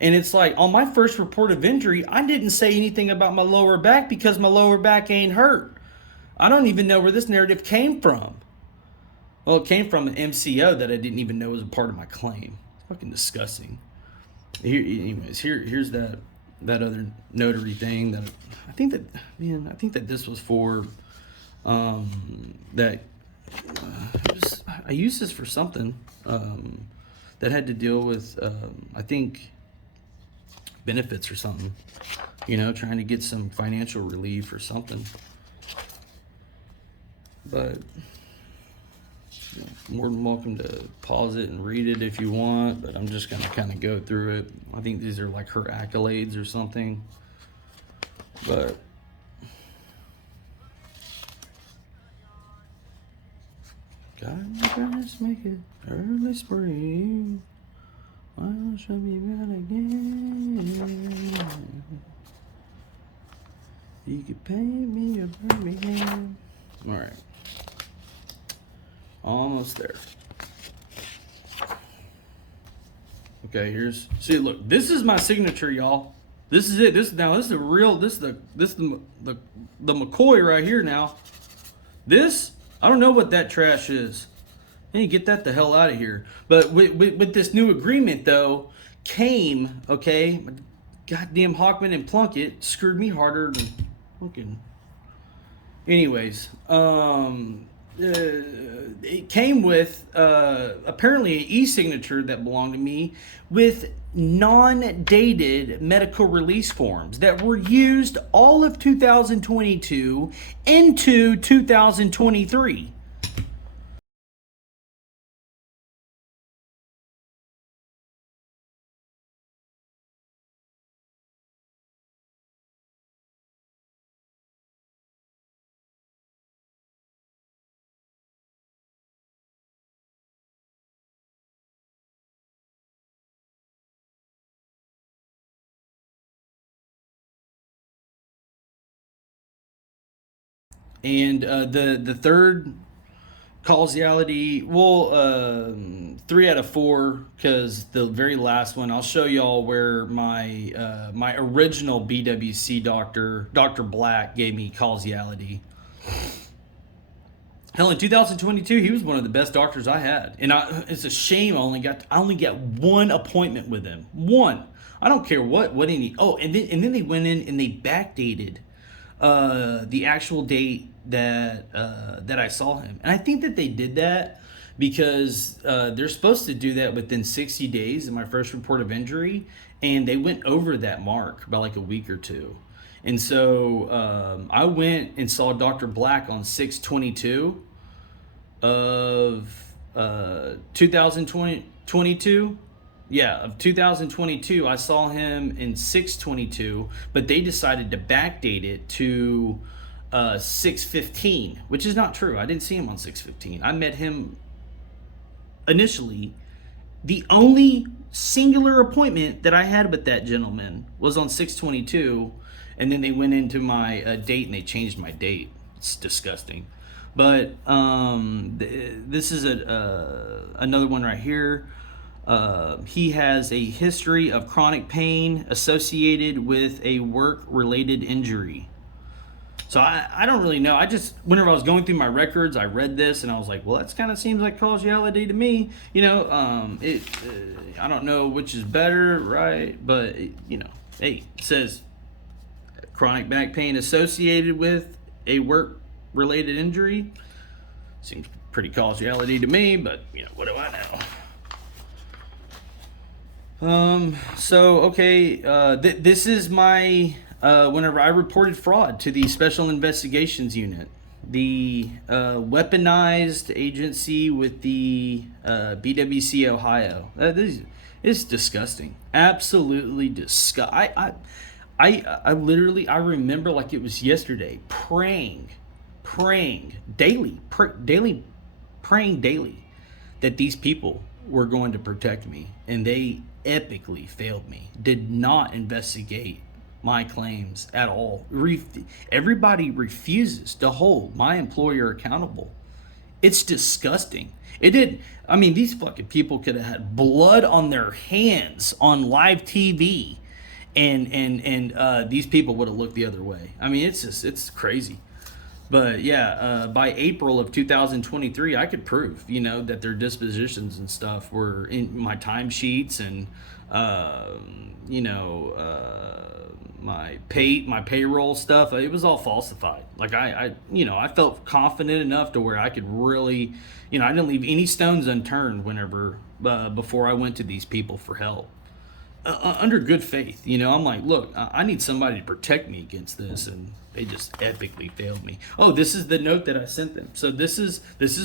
And it's like, on my first report of injury, I didn't say anything about my lower back because my lower back ain't hurt. I don't even know where this narrative came from. Well, it came from an MCO that I didn't even know was a part of my claim. It's fucking disgusting. Here's that other notary thing that I think that this was for, I used this for something that had to deal with, I think, benefits or something, trying to get some financial relief or something. But more than welcome to pause it and read it if you want, but I'm just gonna kind of go through it. I think these are like her accolades or something, but God, let's make it early spring. Why should be back again? You could pay me a Birmingham. All right. Almost there. Okay, see, look, this is my signature, y'all. This is it. This is the real, this is the McCoy right here now. This, I don't know what that trash is. I need to get that the hell out of here. But with this new agreement, though, came, okay, goddamn Hawkman and Plunkett screwed me harder than fucking. Anyways, it came with apparently an e-signature that belonged to me with non-dated medical release forms that were used all of 2022 into 2023. And the third causality, well, 3 out of 4, because the very last one, I'll show y'all where my my original BWC doctor, Dr. Black, gave me causality. Hell, in 2022, he was one of the best doctors I had, and it's a shame I only got one appointment with him. One. I don't care what any. Oh, and then they went in and they backdated the actual date that I saw him, and I think that they did that because they're supposed to do that within 60 days of my first report of injury, and they went over that mark by like a week or two. And so I went and saw Dr. Black on 6/22 of 2022. Yeah, of 2022. I saw him in 6/22, but they decided to backdate it to 6/15, which is not true. I didn't see him on 6/15. I met him initially. The only singular appointment that I had with that gentleman was on 6/22, and then they went into my date and they changed my date. It's disgusting. But this is another one right here. He has a history of chronic pain associated with a work-related injury. So I don't really know. I just, whenever I was going through my records, I read this and I was like, well, that kind of seems like causality to me. You know, I don't know which is better, right? But, you know, hey, it says chronic back pain associated with a work-related injury. Seems pretty causality to me, but, you know, what do I know? So, okay, this is my... whenever I reported fraud to the Special Investigations Unit, the weaponized agency with the BWC Ohio. This is disgusting. Absolutely disgusting. I literally, I remember like it was yesterday, praying daily that these people were going to protect me, and they epically failed me. Did not investigate my claims at all. Everybody refuses to hold my employer accountable. It's disgusting. It did. I mean, these fucking people could have had blood on their hands on live TV, and these people would have looked the other way. I mean, it's crazy. But yeah, by April of 2023, I could prove, you know, that their dispositions and stuff were in my timesheets and, you know, my payroll stuff. It was all falsified. Like I felt confident enough to where I could really, you know, I didn't leave any stones unturned whenever before I went to these people for help. Under good faith, you know, I'm like, look, I need somebody to protect me against this, and they just epically failed me. Oh, this is the note that I sent them. So this is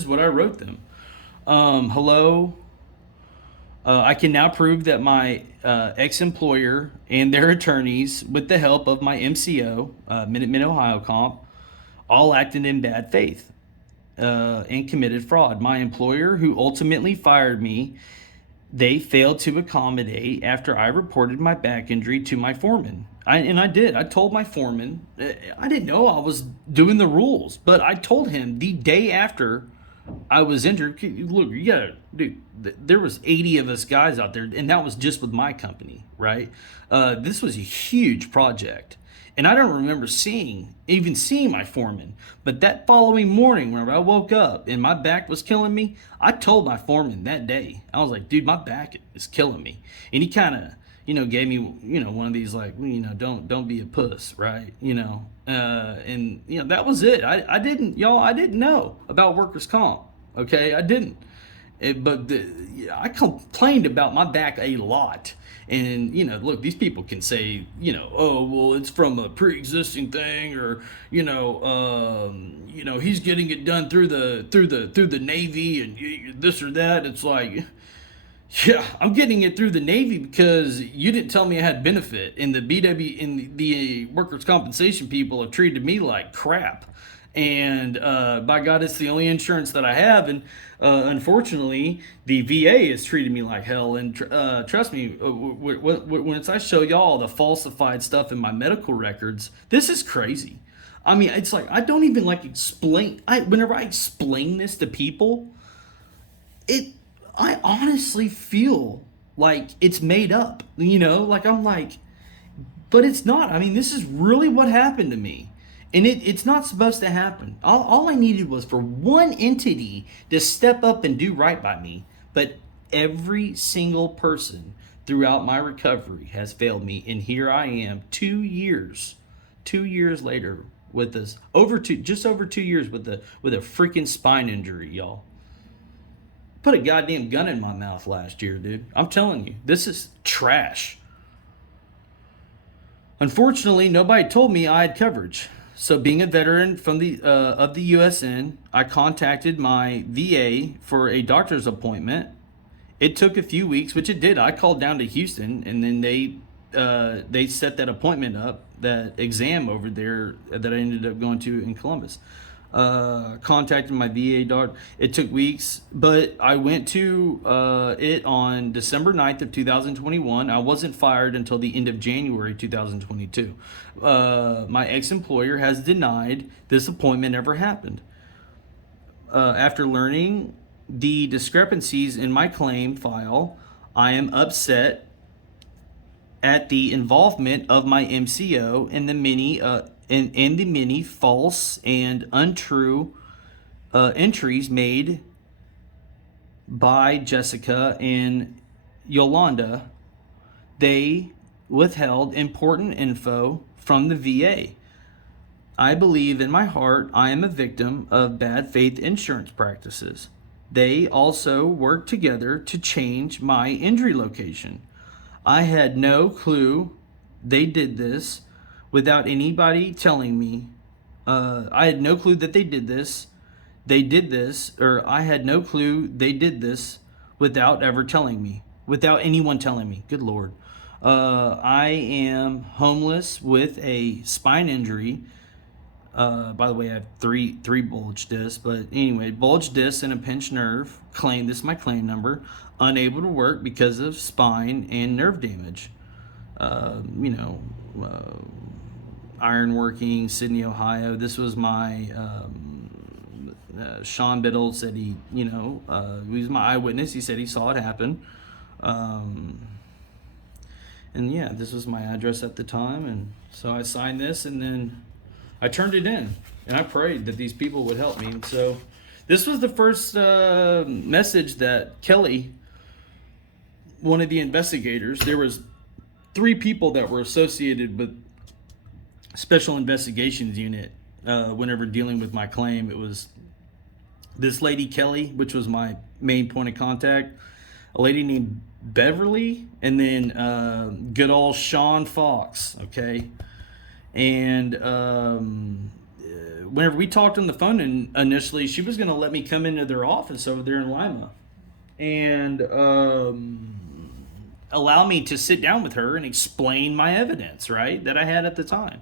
what I wrote them. Hello. I can now prove that my ex-employer and their attorneys, with the help of my MCO, Minutemen Ohio Comp, all acted in bad faith and committed fraud. My employer, who ultimately fired me, they failed to accommodate after I reported my back injury to my foreman. I did. I told my foreman. I didn't know I was doing the rules, but I told him the day after I was injured. Look, you gotta, dude, there was 80 of us guys out there, and that was just with my company, right? This was a huge project. And I don't remember even seeing my foreman. But that following morning, whenever I woke up and my back was killing me, I told my foreman that day. I was like, dude, my back is killing me. And he kind of, you know, gave me, you know, one of these like, you know, don't be a puss, right? You know, and, you know, that was it. I didn't know about workers' comp, okay? I didn't. I complained about my back a lot. And, you know, look, these people can say, you know, oh, well, it's from a pre-existing thing, or, you know, he's getting it done through the Navy and this or that. It's like, yeah, I'm getting it through the Navy because you didn't tell me I had benefit, and the workers' compensation people have treated me like crap. And by God, it's the only insurance that I have. And unfortunately, the VA has treated me like hell. And trust me, when I show y'all the falsified stuff in my medical records, this is crazy. I mean, it's like, I don't even like explain. Whenever I explain this to people, I honestly feel like it's made up, you know, like I'm like, but it's not. I mean, this is really what happened to me. And it's not supposed to happen. All I needed was for one entity to step up and do right by me. But every single person throughout my recovery has failed me. And here I am 2 years later with this, just over 2 years with a freaking spine injury, y'all. Put a goddamn gun in my mouth last year, dude. I'm telling you, this is trash. Unfortunately, nobody told me I had coverage. So, being a veteran from the of the USN, I contacted my VA for a doctor's appointment. It took a few weeks, which it did. I called down to Houston, and then they set that appointment up, that exam over there that I ended up going to in Columbus. Contacted my VA doctor. It took weeks, but I went to it on December 9th of 2021. I wasn't fired until the end of January 2022. My ex-employer has denied this appointment ever happened. After learning the discrepancies in my claim file, I am upset at the involvement of my MCO in the many false and untrue entries made by Jessica and Yolanda. They withheld important info from the VA. I believe in my heart I am a victim of bad faith insurance practices. They also worked together to change my injury location. I had no clue they did this without anybody telling me. I had no clue that they did this. I had no clue they did this without ever telling me, without anyone telling me. Good Lord. I am homeless with a spine injury. By the way, I have three bulge discs, but anyway, bulge discs and a pinched nerve. This is my claim number. Unable to work because of spine and nerve damage. Ironworking, Sydney, Ohio. This was my Sean Biddle said he was my eyewitness. He said he saw it happen. And yeah, this was my address at the time, and so I signed this, and then I turned it in, and I prayed that these people would help me. And so this was the first message that Kelly, one of the investigators, there was 3 people that were associated with Special Investigations Unit whenever dealing with my claim. It was this lady, Kelly, which was my main point of contact, a lady named Beverly, and then good old Sean Fox, okay? And whenever we talked on the phone initially, she was going to let me come into their office over there in Lima and allow me to sit down with her and explain my evidence, right, that I had at the time.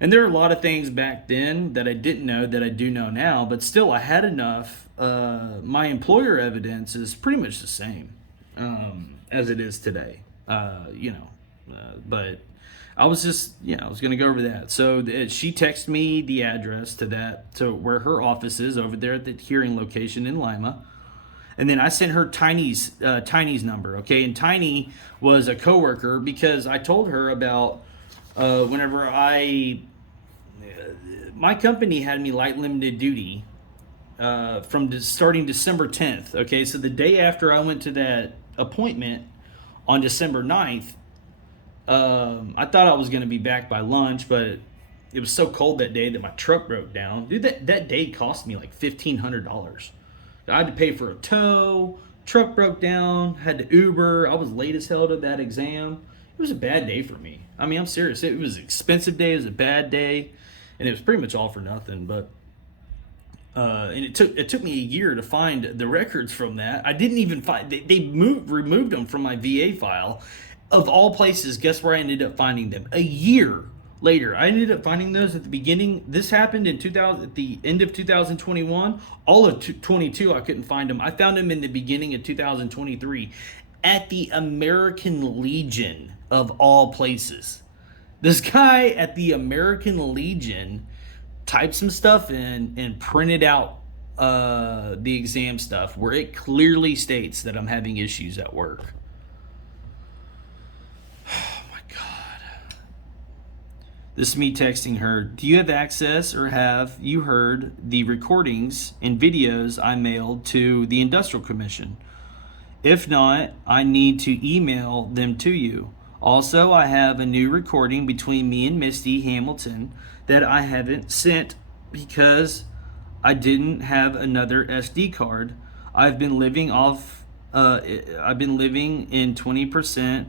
And there are a lot of things back then that I didn't know that I do know now, but still I had enough. My employer evidence is pretty much the same as it is today, but I was just, I was going to go over that. So she texted me the address to where her office is over there at the hearing location in Lima. And then I sent her Tiny's number, okay? And Tiny was a coworker because I told her about whenever my company had me light limited duty from starting December 10th, okay? So the day after I went to that appointment on December 9th, I thought I was going to be back by lunch, but it was so cold that day that my truck broke down. Dude, that day cost me like $1,500. I had to pay for a tow, truck broke down, had to Uber. I was late as hell to that exam. It was a bad day for me. I mean, I'm serious. It was an expensive day. It was a bad day, and it was pretty much all for nothing. But and it took me a year to find the records from that. I didn't even find they removed them from my VA file. Of all places, guess where I ended up finding them? A year later, I ended up finding those at the beginning. This happened in at the end of 2021. All of 22, I couldn't find them. I found them in the beginning of 2023 at the American Legion of all places. This guy at the American Legion typed some stuff in and printed out the exam stuff where it clearly states that I'm having issues at work. This is me texting her. Do you have access or have you heard the recordings and videos I mailed to the Industrial Commission? If not, I need to email them to you. Also, I have a new recording between me and Misty Hamilton that I haven't sent because I didn't have another SD card. I've been living in 20%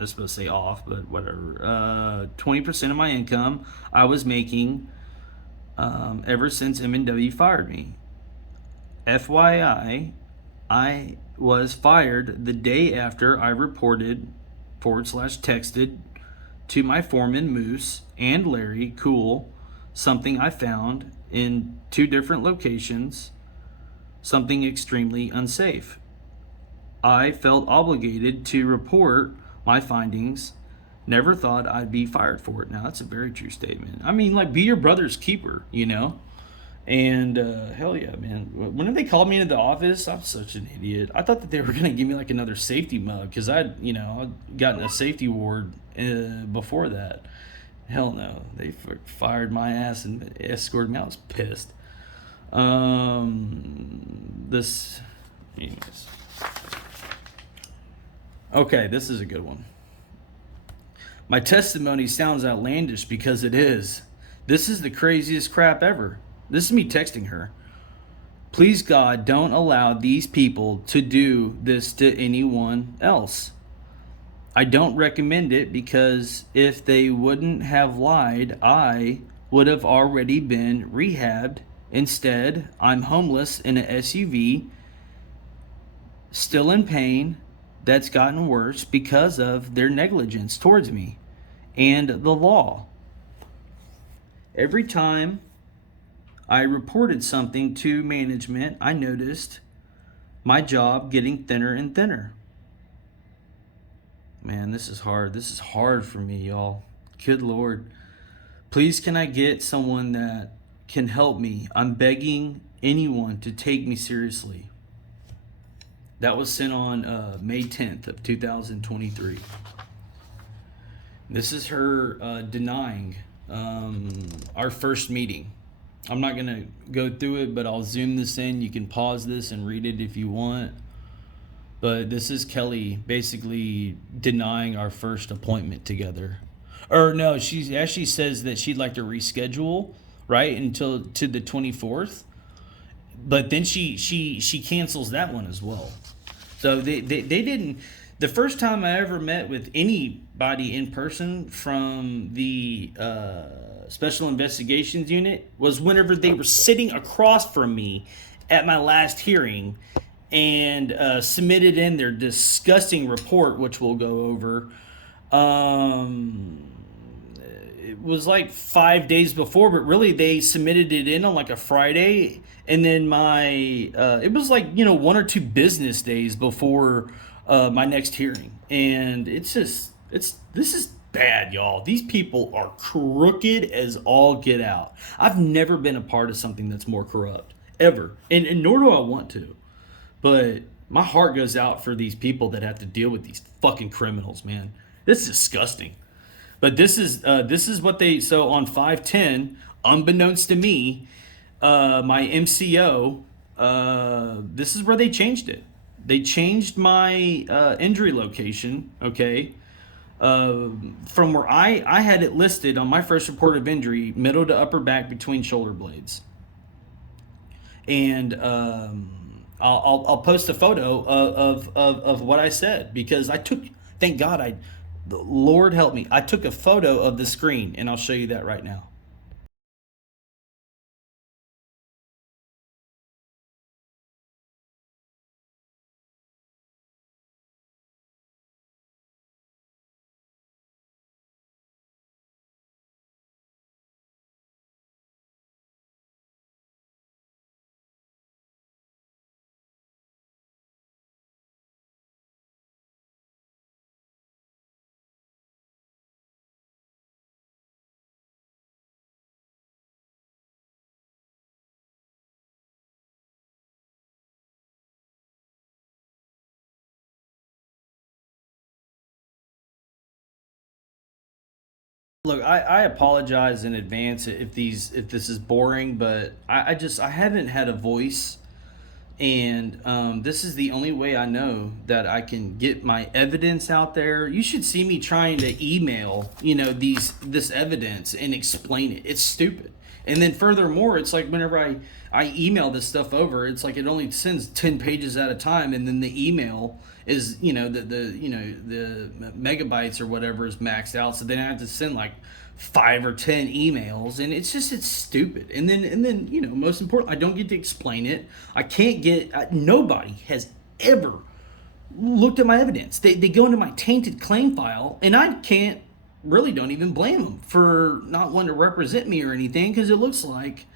was supposed to say off, but whatever. 20% of my income I was making ever since M&W fired me. FYI, I was fired the day after I reported / texted to my foreman Moose and Larry Cool something I found in 2 different locations, something extremely unsafe. I felt obligated to report my findings. Never thought I'd be fired for it. Now, that's a very true statement. I mean, like, be your brother's keeper, you know? And hell yeah, man. Whenever they called me into the office, I'm such an idiot. I thought that they were going to give me like another safety mug because I'd gotten a safety ward before that. Hell no. They fired my ass and escorted me. I was pissed. Anyways. Okay, this is a good one. My testimony sounds outlandish because it is. This is the craziest crap ever. This is me texting her. Please, God, don't allow these people to do this to anyone else. I don't recommend it because if they wouldn't have lied, I would have already been rehabbed. Instead, I'm homeless in an SUV, still in pain. That's gotten worse because of their negligence towards me and the law. Every time I reported something to management, I noticed my job getting thinner and thinner. Man, this is hard. This is hard for me, y'all. Good Lord. Please, can I get someone that can help me? I'm begging anyone to take me seriously. That was sent on May 10th of 2023. This is her denying our first meeting. I'm not going to go through it, but I'll zoom this in. You can pause this and read it if you want. But this is Kelly basically denying our first appointment together. Or no, she actually says that she'd like to reschedule, right, until to the 24th. But then she cancels that one as well. So they didn't. The first time I ever met with anybody in person from the Special Investigations Unit was whenever they were sitting across from me at my last hearing and submitted in their disgusting report, which we'll go over. It was like 5 days before, but really they submitted it in on like a Friday. And then it was like, 1 or 2 business days before my next hearing. And this is bad, y'all. These people are crooked as all get out. I've never been a part of something that's more corrupt, ever. And nor do I want to. But my heart goes out for these people that have to deal with these fucking criminals, man. This is disgusting. But this is what so on 5/10, unbeknownst to me, my MCO, this is where they changed it. They changed my injury location, okay, from where I had it listed on my first report of injury, middle to upper back between shoulder blades. And I'll post a photo of what I said because thank God the Lord help me, I took a photo of the screen and I'll show you that right now. Look, I apologize in advance if this is boring, but I haven't had a voice, and this is the only way I know that I can get my evidence out there. You should see me trying to email, this evidence and explain it. It's stupid. And then furthermore, it's like whenever I email this stuff over, it's like it only sends 10 pages at a time, and then the email is, the megabytes or whatever is maxed out, so then I have to send like 5 or 10 emails, and it's stupid. And then most important, I don't get to explain it. I can't get nobody has ever looked at my evidence. They go into my tainted claim file, and I don't even blame them for not wanting to represent me or anything, because it looks like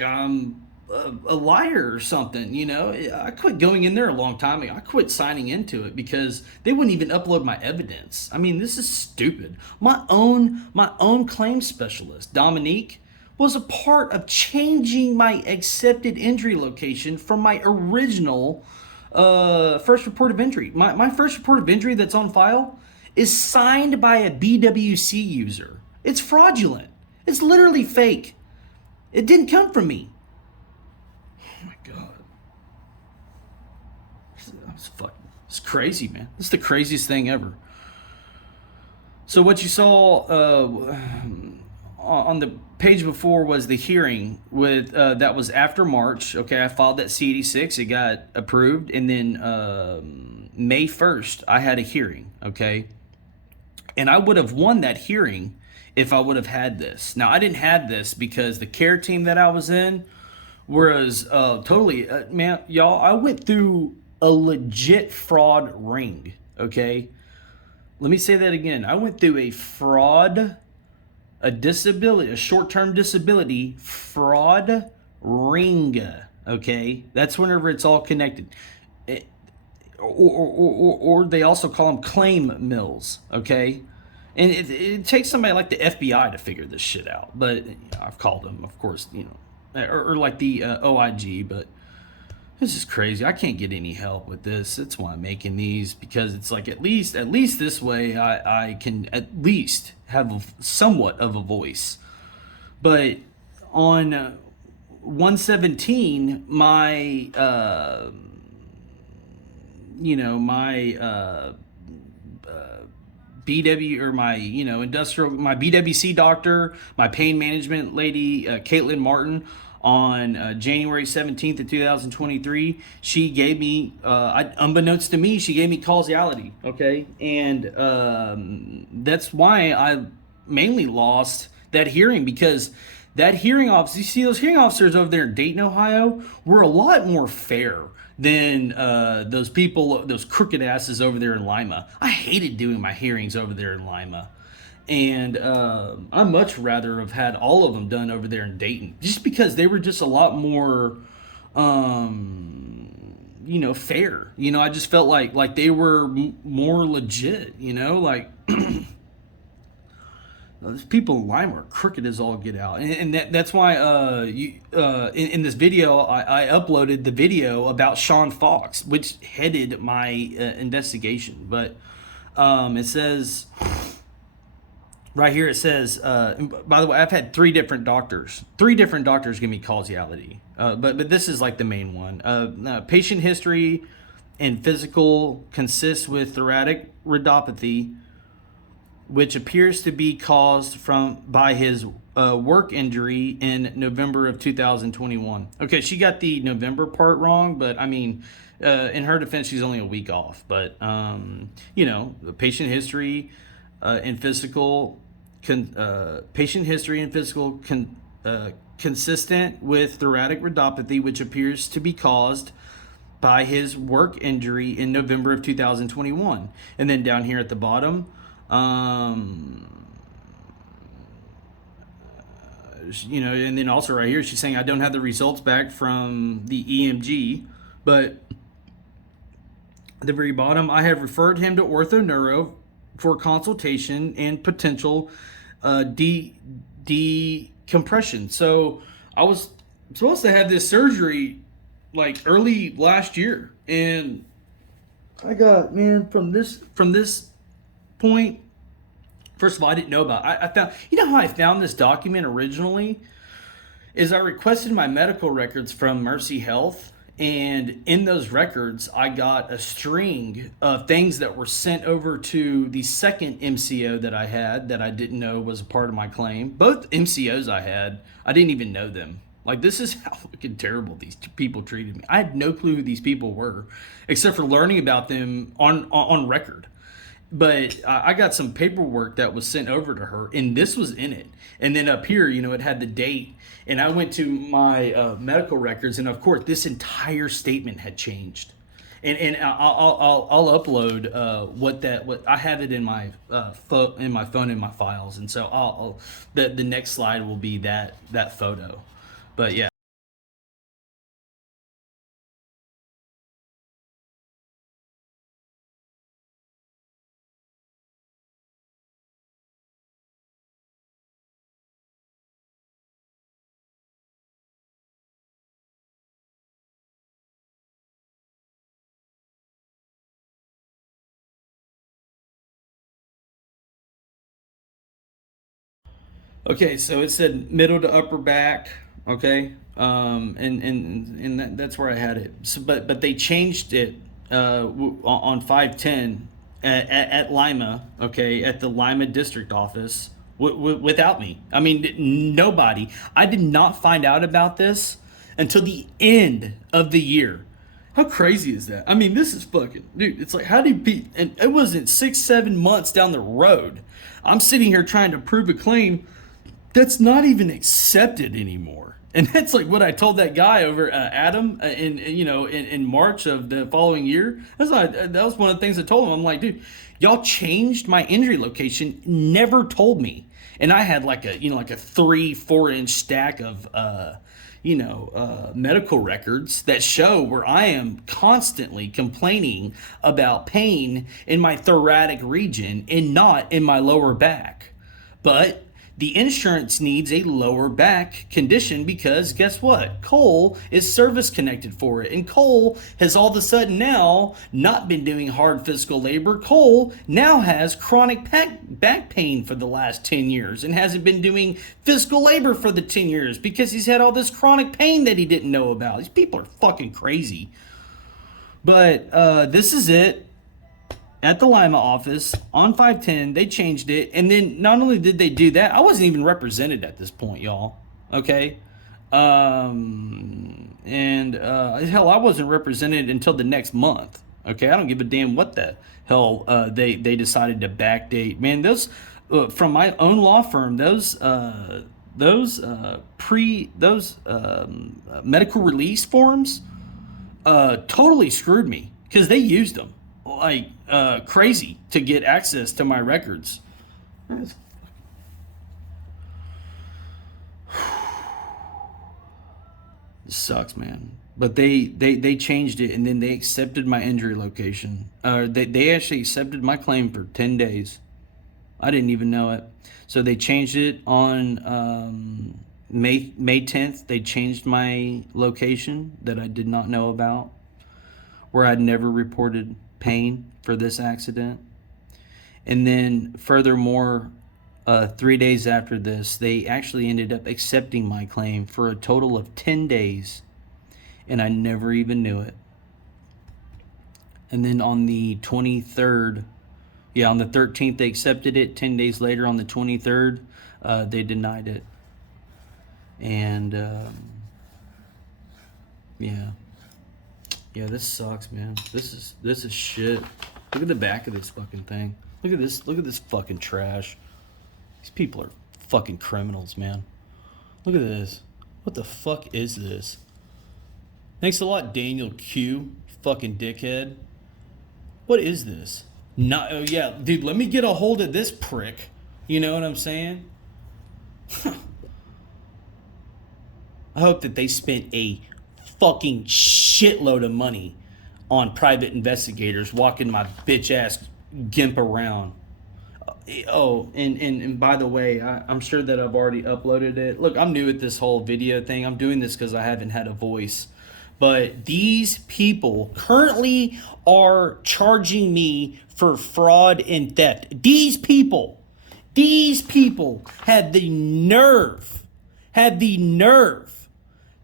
I'm a liar or something. I quit going in there a long time ago. I quit signing into it because they wouldn't even upload my evidence. I mean, this is stupid. My own claim specialist, Dominique, was a part of changing my accepted injury location from my original first report of injury. My first report of injury that's on file is signed by a BWC user. It's fraudulent. It's literally fake. It didn't come from me. Oh my God. It's crazy, man. It's the craziest thing ever. So what you saw on the page before was the hearing with that was after March. Okay, I filed that C-86. It got approved. And then May 1st, I had a hearing. Okay. And I would have won that hearing if I would have had this. Now, I didn't have this because the care team that I was in was totally, man, y'all, I went through a legit fraud ring, okay? Let me say that again. I went through a short-term disability fraud ring, okay? That's whenever it's all connected. Or they also call them claim mills, okay? And it takes somebody like the FBI to figure this shit out. But I've called them, of course, or like the OIG. But this is crazy. I can't get any help with this. That's why I'm making these, because it's like at least this way I can at least have somewhat of a voice. But on 117, my BW or my my BWC doctor, my pain management lady, Caitlin Martin, on January 17th of 2023, she gave me, unbeknownst to me, she gave me causality, okay? And that's why I mainly lost that hearing, because that hearing officer, you see those hearing officers over there in Dayton, Ohio, were a lot more fair than those people, those crooked asses over there in Lima. I hated doing my hearings over there in Lima. And I much rather have had all of them done over there in Dayton, just because they were just a lot more, fair. I just felt like they were more legit, like those people in Lima are crooked as all get out. And that's why in this video, I uploaded the video about Sean Fox, which headed my investigation. But it says... Right here it says, by the way, I've had three different doctors give me causality, but this is like the main one. Patient history and physical consists with thoracic rhodopathy, which appears to be caused by his work injury in November of 2021. Okay, she got the November part wrong, but I mean, in her defense, she's only a week off. But the patient history and physical. Patient history and physical consistent with thoracic rhodopathy, which appears to be caused by his work injury in November of 2021. And then down here at the bottom, and then also right here, she's saying, I don't have the results back from the EMG, but at the very bottom, I have referred him to orthoneuro for consultation and potential decompression. So I was supposed to have this surgery like early last year, and I got, man, from this point. First of all, I didn't know about it. I found, how I found this document originally is I requested my medical records from Mercy Health, And in those records, I got a string of things that were sent over to the second MCO that I had that I didn't know was a part of my claim. Both MCOs I had, I didn't even know them. Like, this is how fucking terrible these people treated me. I had no clue who these people were, except for learning about them on record. But I got some paperwork that was sent over to her, and this was in it. And then up here, you know, it had the date. And I went to my medical records, and of course, this entire statement had changed. And I'll upload what I have it in my phone in my files, and so the next slide will be that photo. But yeah. Okay, so it said middle to upper back, okay, and that's where I had it. So, but they changed it on 510 at Lima, okay, at the Lima district office without me. I mean, nobody. I did not find out about this until the end of the year. How crazy is that? I mean, this is fucking, dude, it's like, how do you and it wasn't 6-7 months down the road. I'm sitting here trying to prove a claim that's not even accepted anymore. And that's like what I told that guy over Adam in March of the following year. That was one of the things I told him. I'm like, dude, y'all changed my injury location, never told me. And I had like a 3-4 inch stack of medical records that show where I am constantly complaining about pain in my thoracic region and not in my lower back. But the insurance needs a lower back condition because guess what? Cole is service connected for it. And Cole has all of a sudden now not been doing hard physical labor. Cole now has chronic back pain for the last 10 years and hasn't been doing physical labor for the 10 years because he's had all this chronic pain that he didn't know about. These people are fucking crazy. But this is it. At the Lima office on 510, they changed it. And then not only did they do that, I wasn't even represented at this point, y'all. Okay. Hell, I wasn't represented until the next month. Okay. I don't give a damn what the hell they decided to backdate. Man, those from my own law firm, those medical release forms totally screwed me because they used them like crazy to get access to my records. It sucks, man. But they changed it, and then they accepted my injury location. They actually accepted my claim for 10 days. I didn't even know it. So they changed it on May 10th. They changed my location that I did not know about, where I'd never reported pain for this accident. And then furthermore, 3 days after this, they actually ended up accepting my claim for a total of 10 days, and I never even knew it. And then on the 23rd, on the 13th they accepted it. 10 days later on the 23rd, they denied it. And yeah, this sucks, man. This is shit. Look at the back of this fucking thing. Look at this fucking trash. These people are fucking criminals, man. Look at this. What the fuck is this? Thanks a lot, Daniel Q. Fucking dickhead. What is this? Oh yeah, dude, let me get a hold of this prick. You know what I'm saying? I hope that they spent a fucking shitload of money on private investigators walking my bitch ass gimp around. Oh, and by the way, I'm sure that I've already uploaded it. Look, I'm new at this whole video thing. I'm doing this because I haven't had a voice. But these people currently are charging me for fraud and theft. These people had the nerve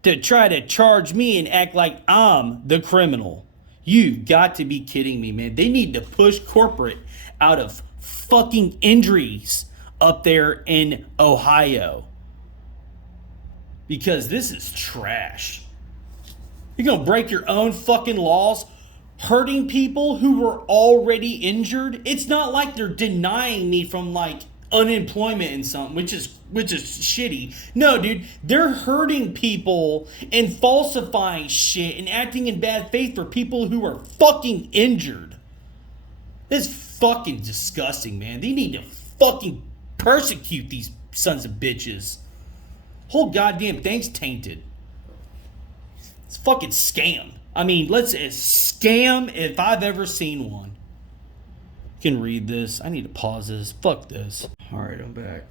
to try to charge me and act like I'm the criminal. You've got to be kidding me, man. They need to push corporate out of fucking injuries up there in Ohio. Because this is trash. You're going to break your own fucking laws, hurting people who were already injured. It's not like they're denying me from like unemployment and something, which is shitty. No, dude, they're hurting people and falsifying shit and acting in bad faith for people who are fucking injured. This is fucking disgusting, man. They need to fucking persecute these sons of bitches. Whole goddamn thing's tainted. It's a fucking scam. I mean, it's a scam if I've ever seen one. You can read this. I need to pause this. Fuck this. All right, I'm back.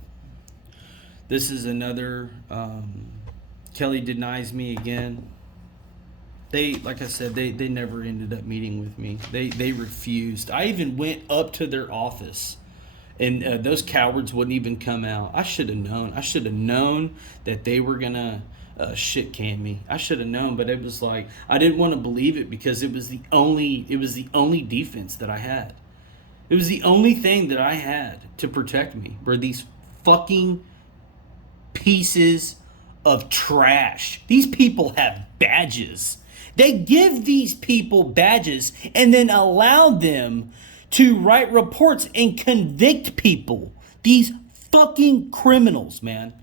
This is another Kelly denies me again. They, like I said, they never ended up meeting with me. They refused. I even went up to their office, and those cowards wouldn't even come out. I should have known. I should have known that they were gonna shit can me. I should have known, but it was like I didn't want to believe it because it was the only defense that I had. It was the only thing that I had to protect me were these fucking pieces of trash. These people have badges. They give these people badges and then allow them to write reports and convict people. These fucking criminals, man.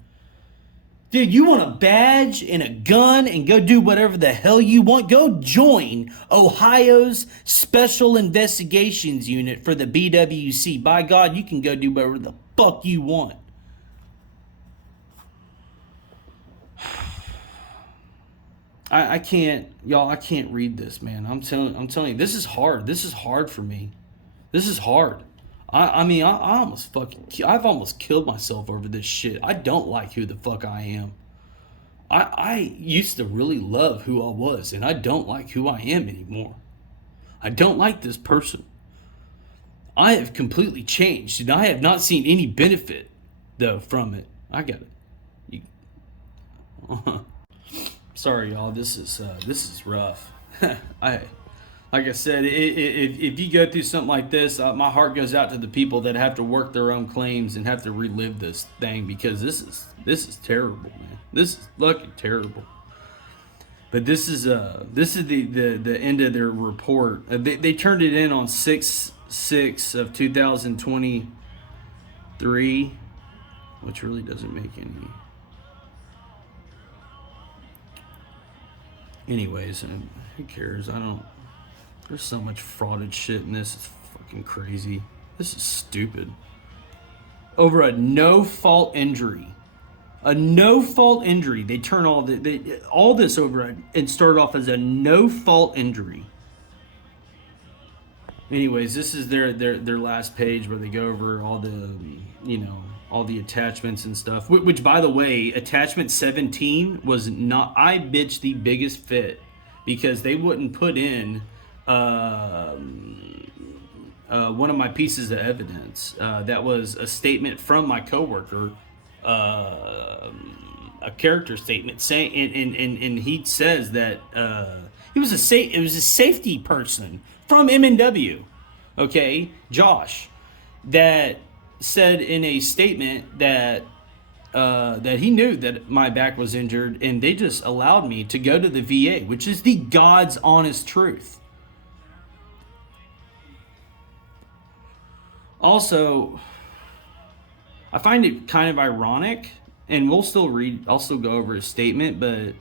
Dude, you want a badge and a gun and go do whatever the hell you want? Go join Ohio's Special Investigations Unit for the BWC. By God, you can go do whatever the fuck you want. I can't, y'all, I can't read this, man. I'm telling you, this is hard. This is hard for me. This is hard. I've almost killed myself over this shit. I don't like who the fuck I am. I used to really love who I was, and I don't like who I am anymore. I don't like this person. I have completely changed, and I have not seen any benefit, though, from it. I got it. Sorry, y'all. This is rough. Like I said, if you go through something like this, my heart goes out to the people that have to work their own claims and have to relive this thing, because this is terrible, man. This is fucking terrible. But this is the end of their report. They turned it in on 6/6 of 2023, which really doesn't make any. Anyways, who cares? There's so much frauded shit in this. It's fucking crazy. This is stupid. Over a no-fault injury. A no-fault injury. They turn all this over and start off as a no-fault injury. Anyways, this is their last page where they go over all the, all the attachments and stuff. Which, by the way, attachment 17 was not, I bitched the biggest fit, because they wouldn't put in one of my pieces of evidence. That was a statement from my coworker, a character statement saying, and he says that it was a safety person from M&W, okay, Josh, that said in a statement that that he knew that my back was injured, and they just allowed me to go to the VA, which is the God's honest truth. Also, I find it kind of ironic, and I'll still go over his statement, but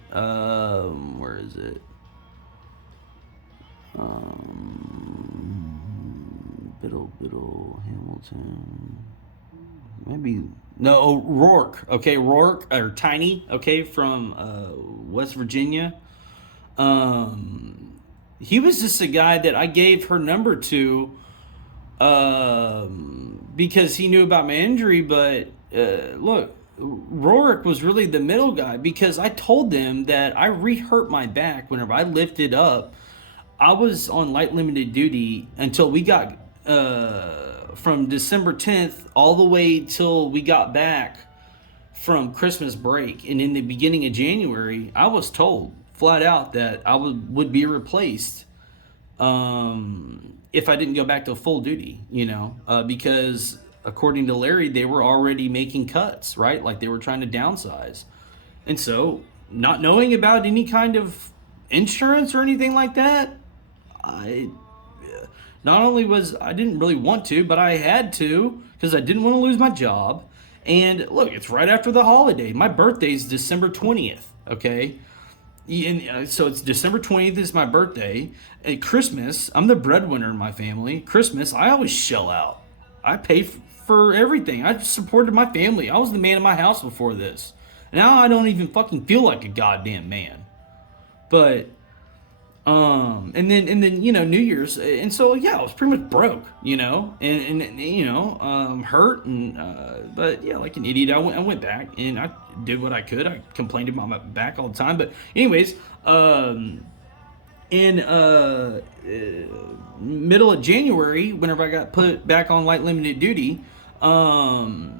where is it? Biddle, Hamilton, maybe, no, Rourke, okay, Rourke, or Tiny, okay, from West Virginia. He was just a guy that I gave her number to because he knew about my injury, but look, Rourke was really the middle guy, because I told them that I re-hurt my back whenever I lifted up. I was on light limited duty until we got from December 10th all the way till we got back from Christmas break, and in the beginning of January, I was told flat out that I would be replaced if I didn't go back to full duty, because according to Larry, they were already making cuts, right? Like they were trying to downsize. And so, not knowing about any kind of insurance or anything like that, I didn't really want to, but I had to because I didn't want to lose my job. And look, it's right after the holiday. My birthday's December 20th, okay? And so it's December 20th is my birthday. At Christmas, I'm the breadwinner in my family. Christmas, I always shell out. I pay for everything. I supported my family. I was the man in my house before this. Now I don't even fucking feel like a goddamn man. But and then New Year's, and so yeah, I was pretty much broke, and hurt, and but yeah, like an idiot, I went back and I did what I could. I complained about my back all the time, but anyways, in middle of January, whenever I got put back on light limited duty, the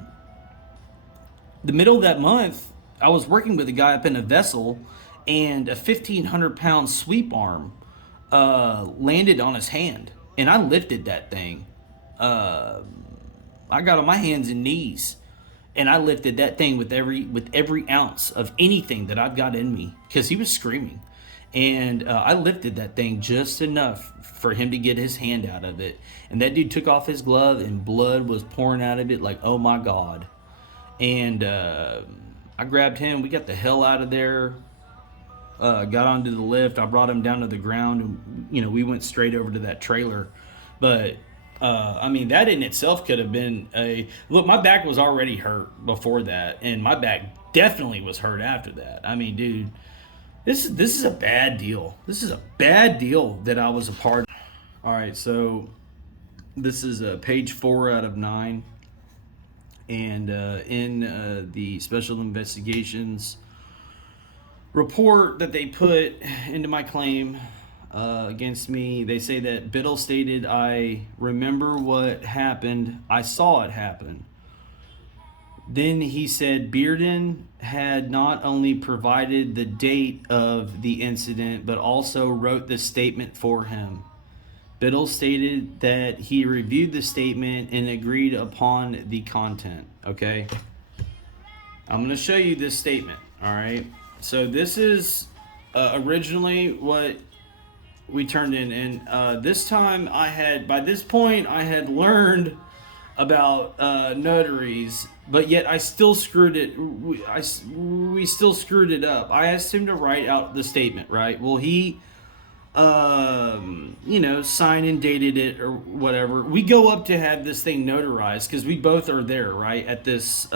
middle of that month, I was working with a guy up in a vessel, and a 1,500-pound sweep arm landed on his hand, and I lifted that thing. I got on my hands and knees, and I lifted that thing with every ounce of anything that I've got in me, because he was screaming, and I lifted that thing just enough for him to get his hand out of it, and that dude took off his glove, and blood was pouring out of it like, oh my God. And I grabbed him. We got the hell out of there. Got onto the lift. I brought him down to the ground, and we went straight over to that trailer. But that in itself could have been look. My back was already hurt before that, and my back definitely was hurt after that. I mean, dude, this is a bad deal. This is a bad deal that I was a part of. All right, so this is page 4 out of 9, and in the Special Investigations report that they put into my claim against me, they say that Biddle stated, I remember what happened. I saw it happen. Then he said Bearden had not only provided the date of the incident, but also wrote the statement for him. Biddle stated that he reviewed the statement and agreed upon the content. Okay? I'm going to show you this statement. All right? So this is originally what we turned in, and this time by this point I had learned about notaries, but yet I still screwed it. We still screwed it up. I asked him to write out the statement, right? Well, he, signed and dated it or whatever. We go up to have this thing notarized because we both are there, right? At this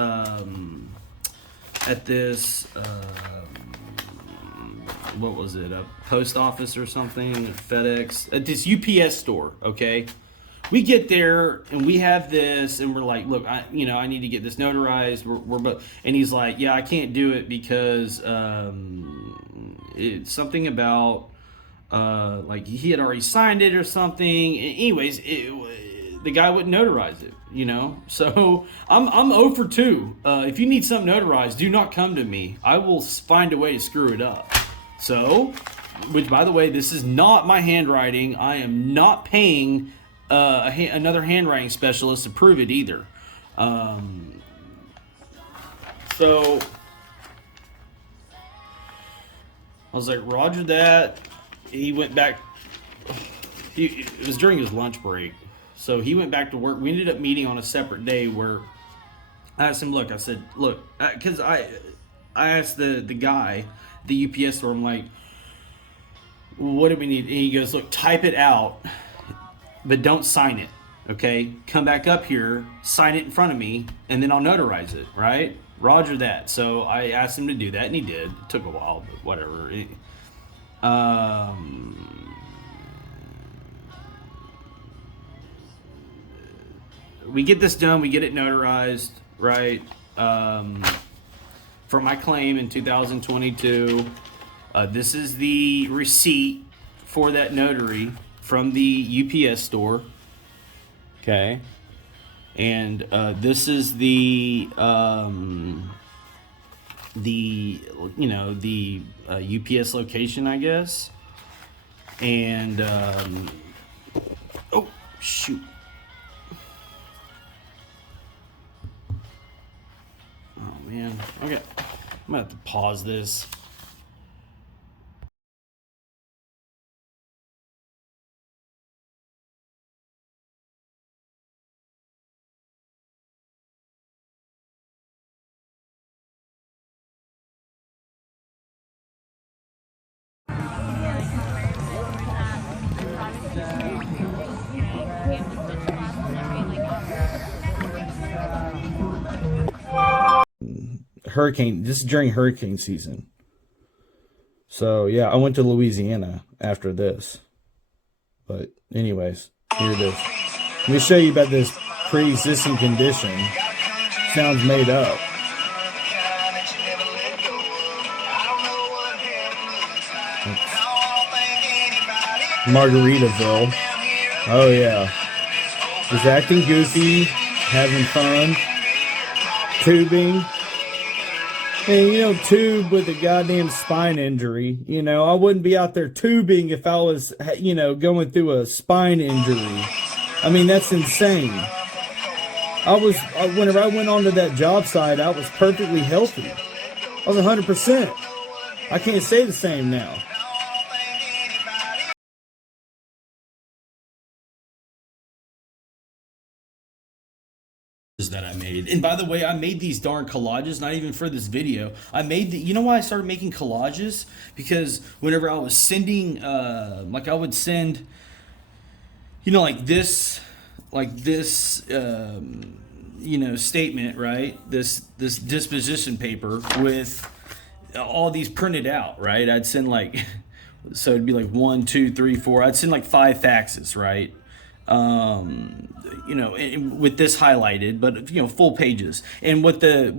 what was it, a post office or something, FedEx, at this UPS store, okay? We get there and we have this, and we're like, look, I need to get this notarized. We're both, and he's like, yeah, I can't do it because it's something about like he had already signed it or something. Anyways, the guy wouldn't notarize it, So I'm 0 for 2. If you need something notarized, do not come to me. I will find a way to screw it up. So, which by the way, this is not my handwriting. I am not paying another handwriting specialist to prove it either. So I was like, Roger that. He went back. It was during his lunch break. So he went back to work. We ended up meeting on a separate day where I asked him, because I asked the guy, the UPS store, I'm like, what do we need? And he goes, look, type it out, but don't sign it, okay? Come back up here, sign it in front of me, and then I'll notarize it, right? Roger that. So I asked him to do that, and he did. It took a while, but whatever. We get this done, we get it notarized, right? For my claim in 2022. This is the receipt for that notary from the UPS store. Okay. And this is the the UPS location, I guess. And oh shoot. Oh man. Okay. I'm gonna have to pause this. This is during hurricane season. So yeah, I went to Louisiana after this. But anyways, here it is. Let me show you about this pre-existing condition. Sounds made up. Margaritaville. Oh yeah. Just acting goofy, having fun, tubing. And tube with a goddamn spine injury. I wouldn't be out there tubing if I was, going through a spine injury. I mean, that's insane. Whenever I went onto that job site, I was perfectly healthy. I was 100%. I can't say the same now. That I made. And by the way, I made these darn collages, not even for this video. You know why I started making collages? Because whenever I was sending, I would send, like this, statement, right? This disposition paper with all these printed out, right? I'd send so it'd be 1, 2, 3, 4. I'd send 5 faxes, right? With this highlighted, but full pages. And what the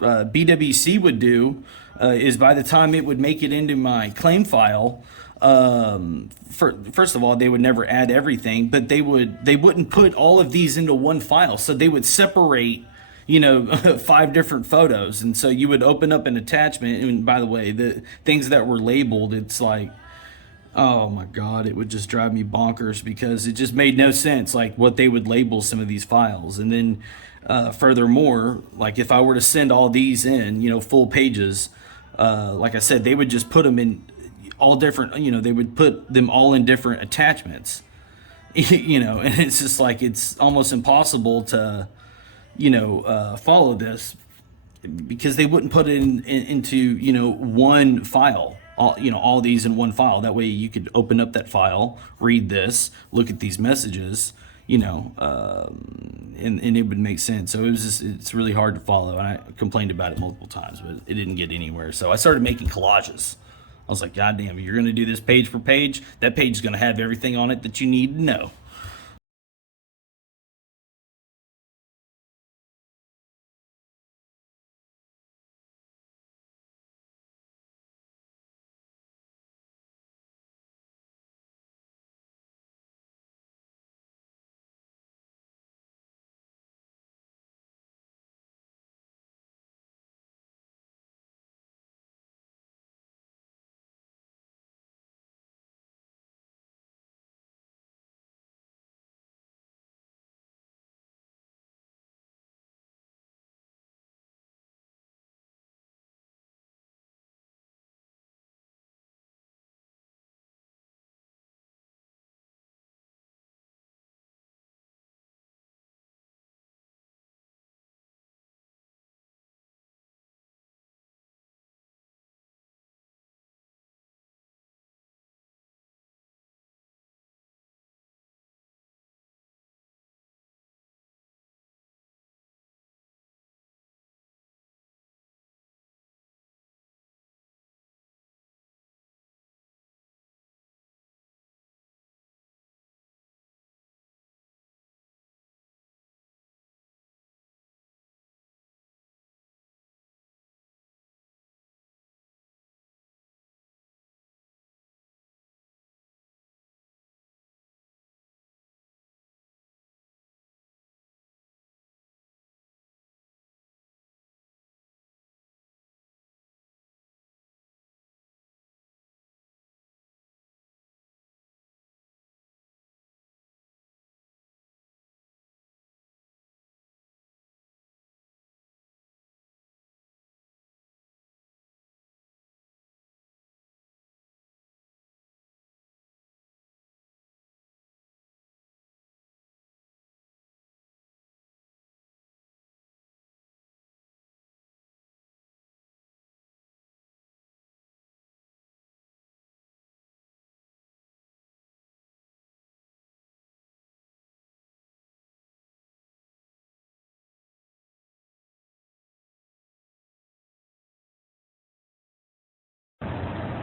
BWC would do is by the time it would make it into my claim file, first of all, they would never add everything, but they wouldn't put all of these into one file. So they would separate 5 different photos, and so you would open up an attachment. And by the way, the things that were labeled, it's oh my God, it would just drive me bonkers because it just made no sense, what they would label some of these files. And then furthermore, if I were to send all these in, full pages, like I said, they would just put them in all different, they would put them all in different attachments, and it's just it's almost impossible to, follow this because they wouldn't put it into, one file. All these in one file. That way you could open up that file, read this, look at these messages, and it would make sense. So it's really hard to follow. And I complained about it multiple times, but it didn't get anywhere. So I started making collages. I was like, God damn, you're going to do this page for page. That page is going to have everything on it that you need to know.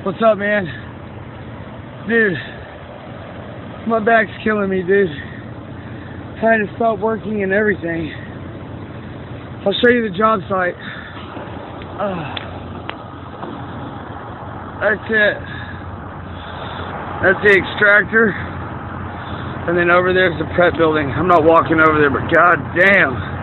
What's up, man? Dude, my back's killing me, dude. Trying to stop working and everything. I'll show you the job site. That's it. That's the extractor. And then over there's the prep building. I'm not walking over there, but god damn.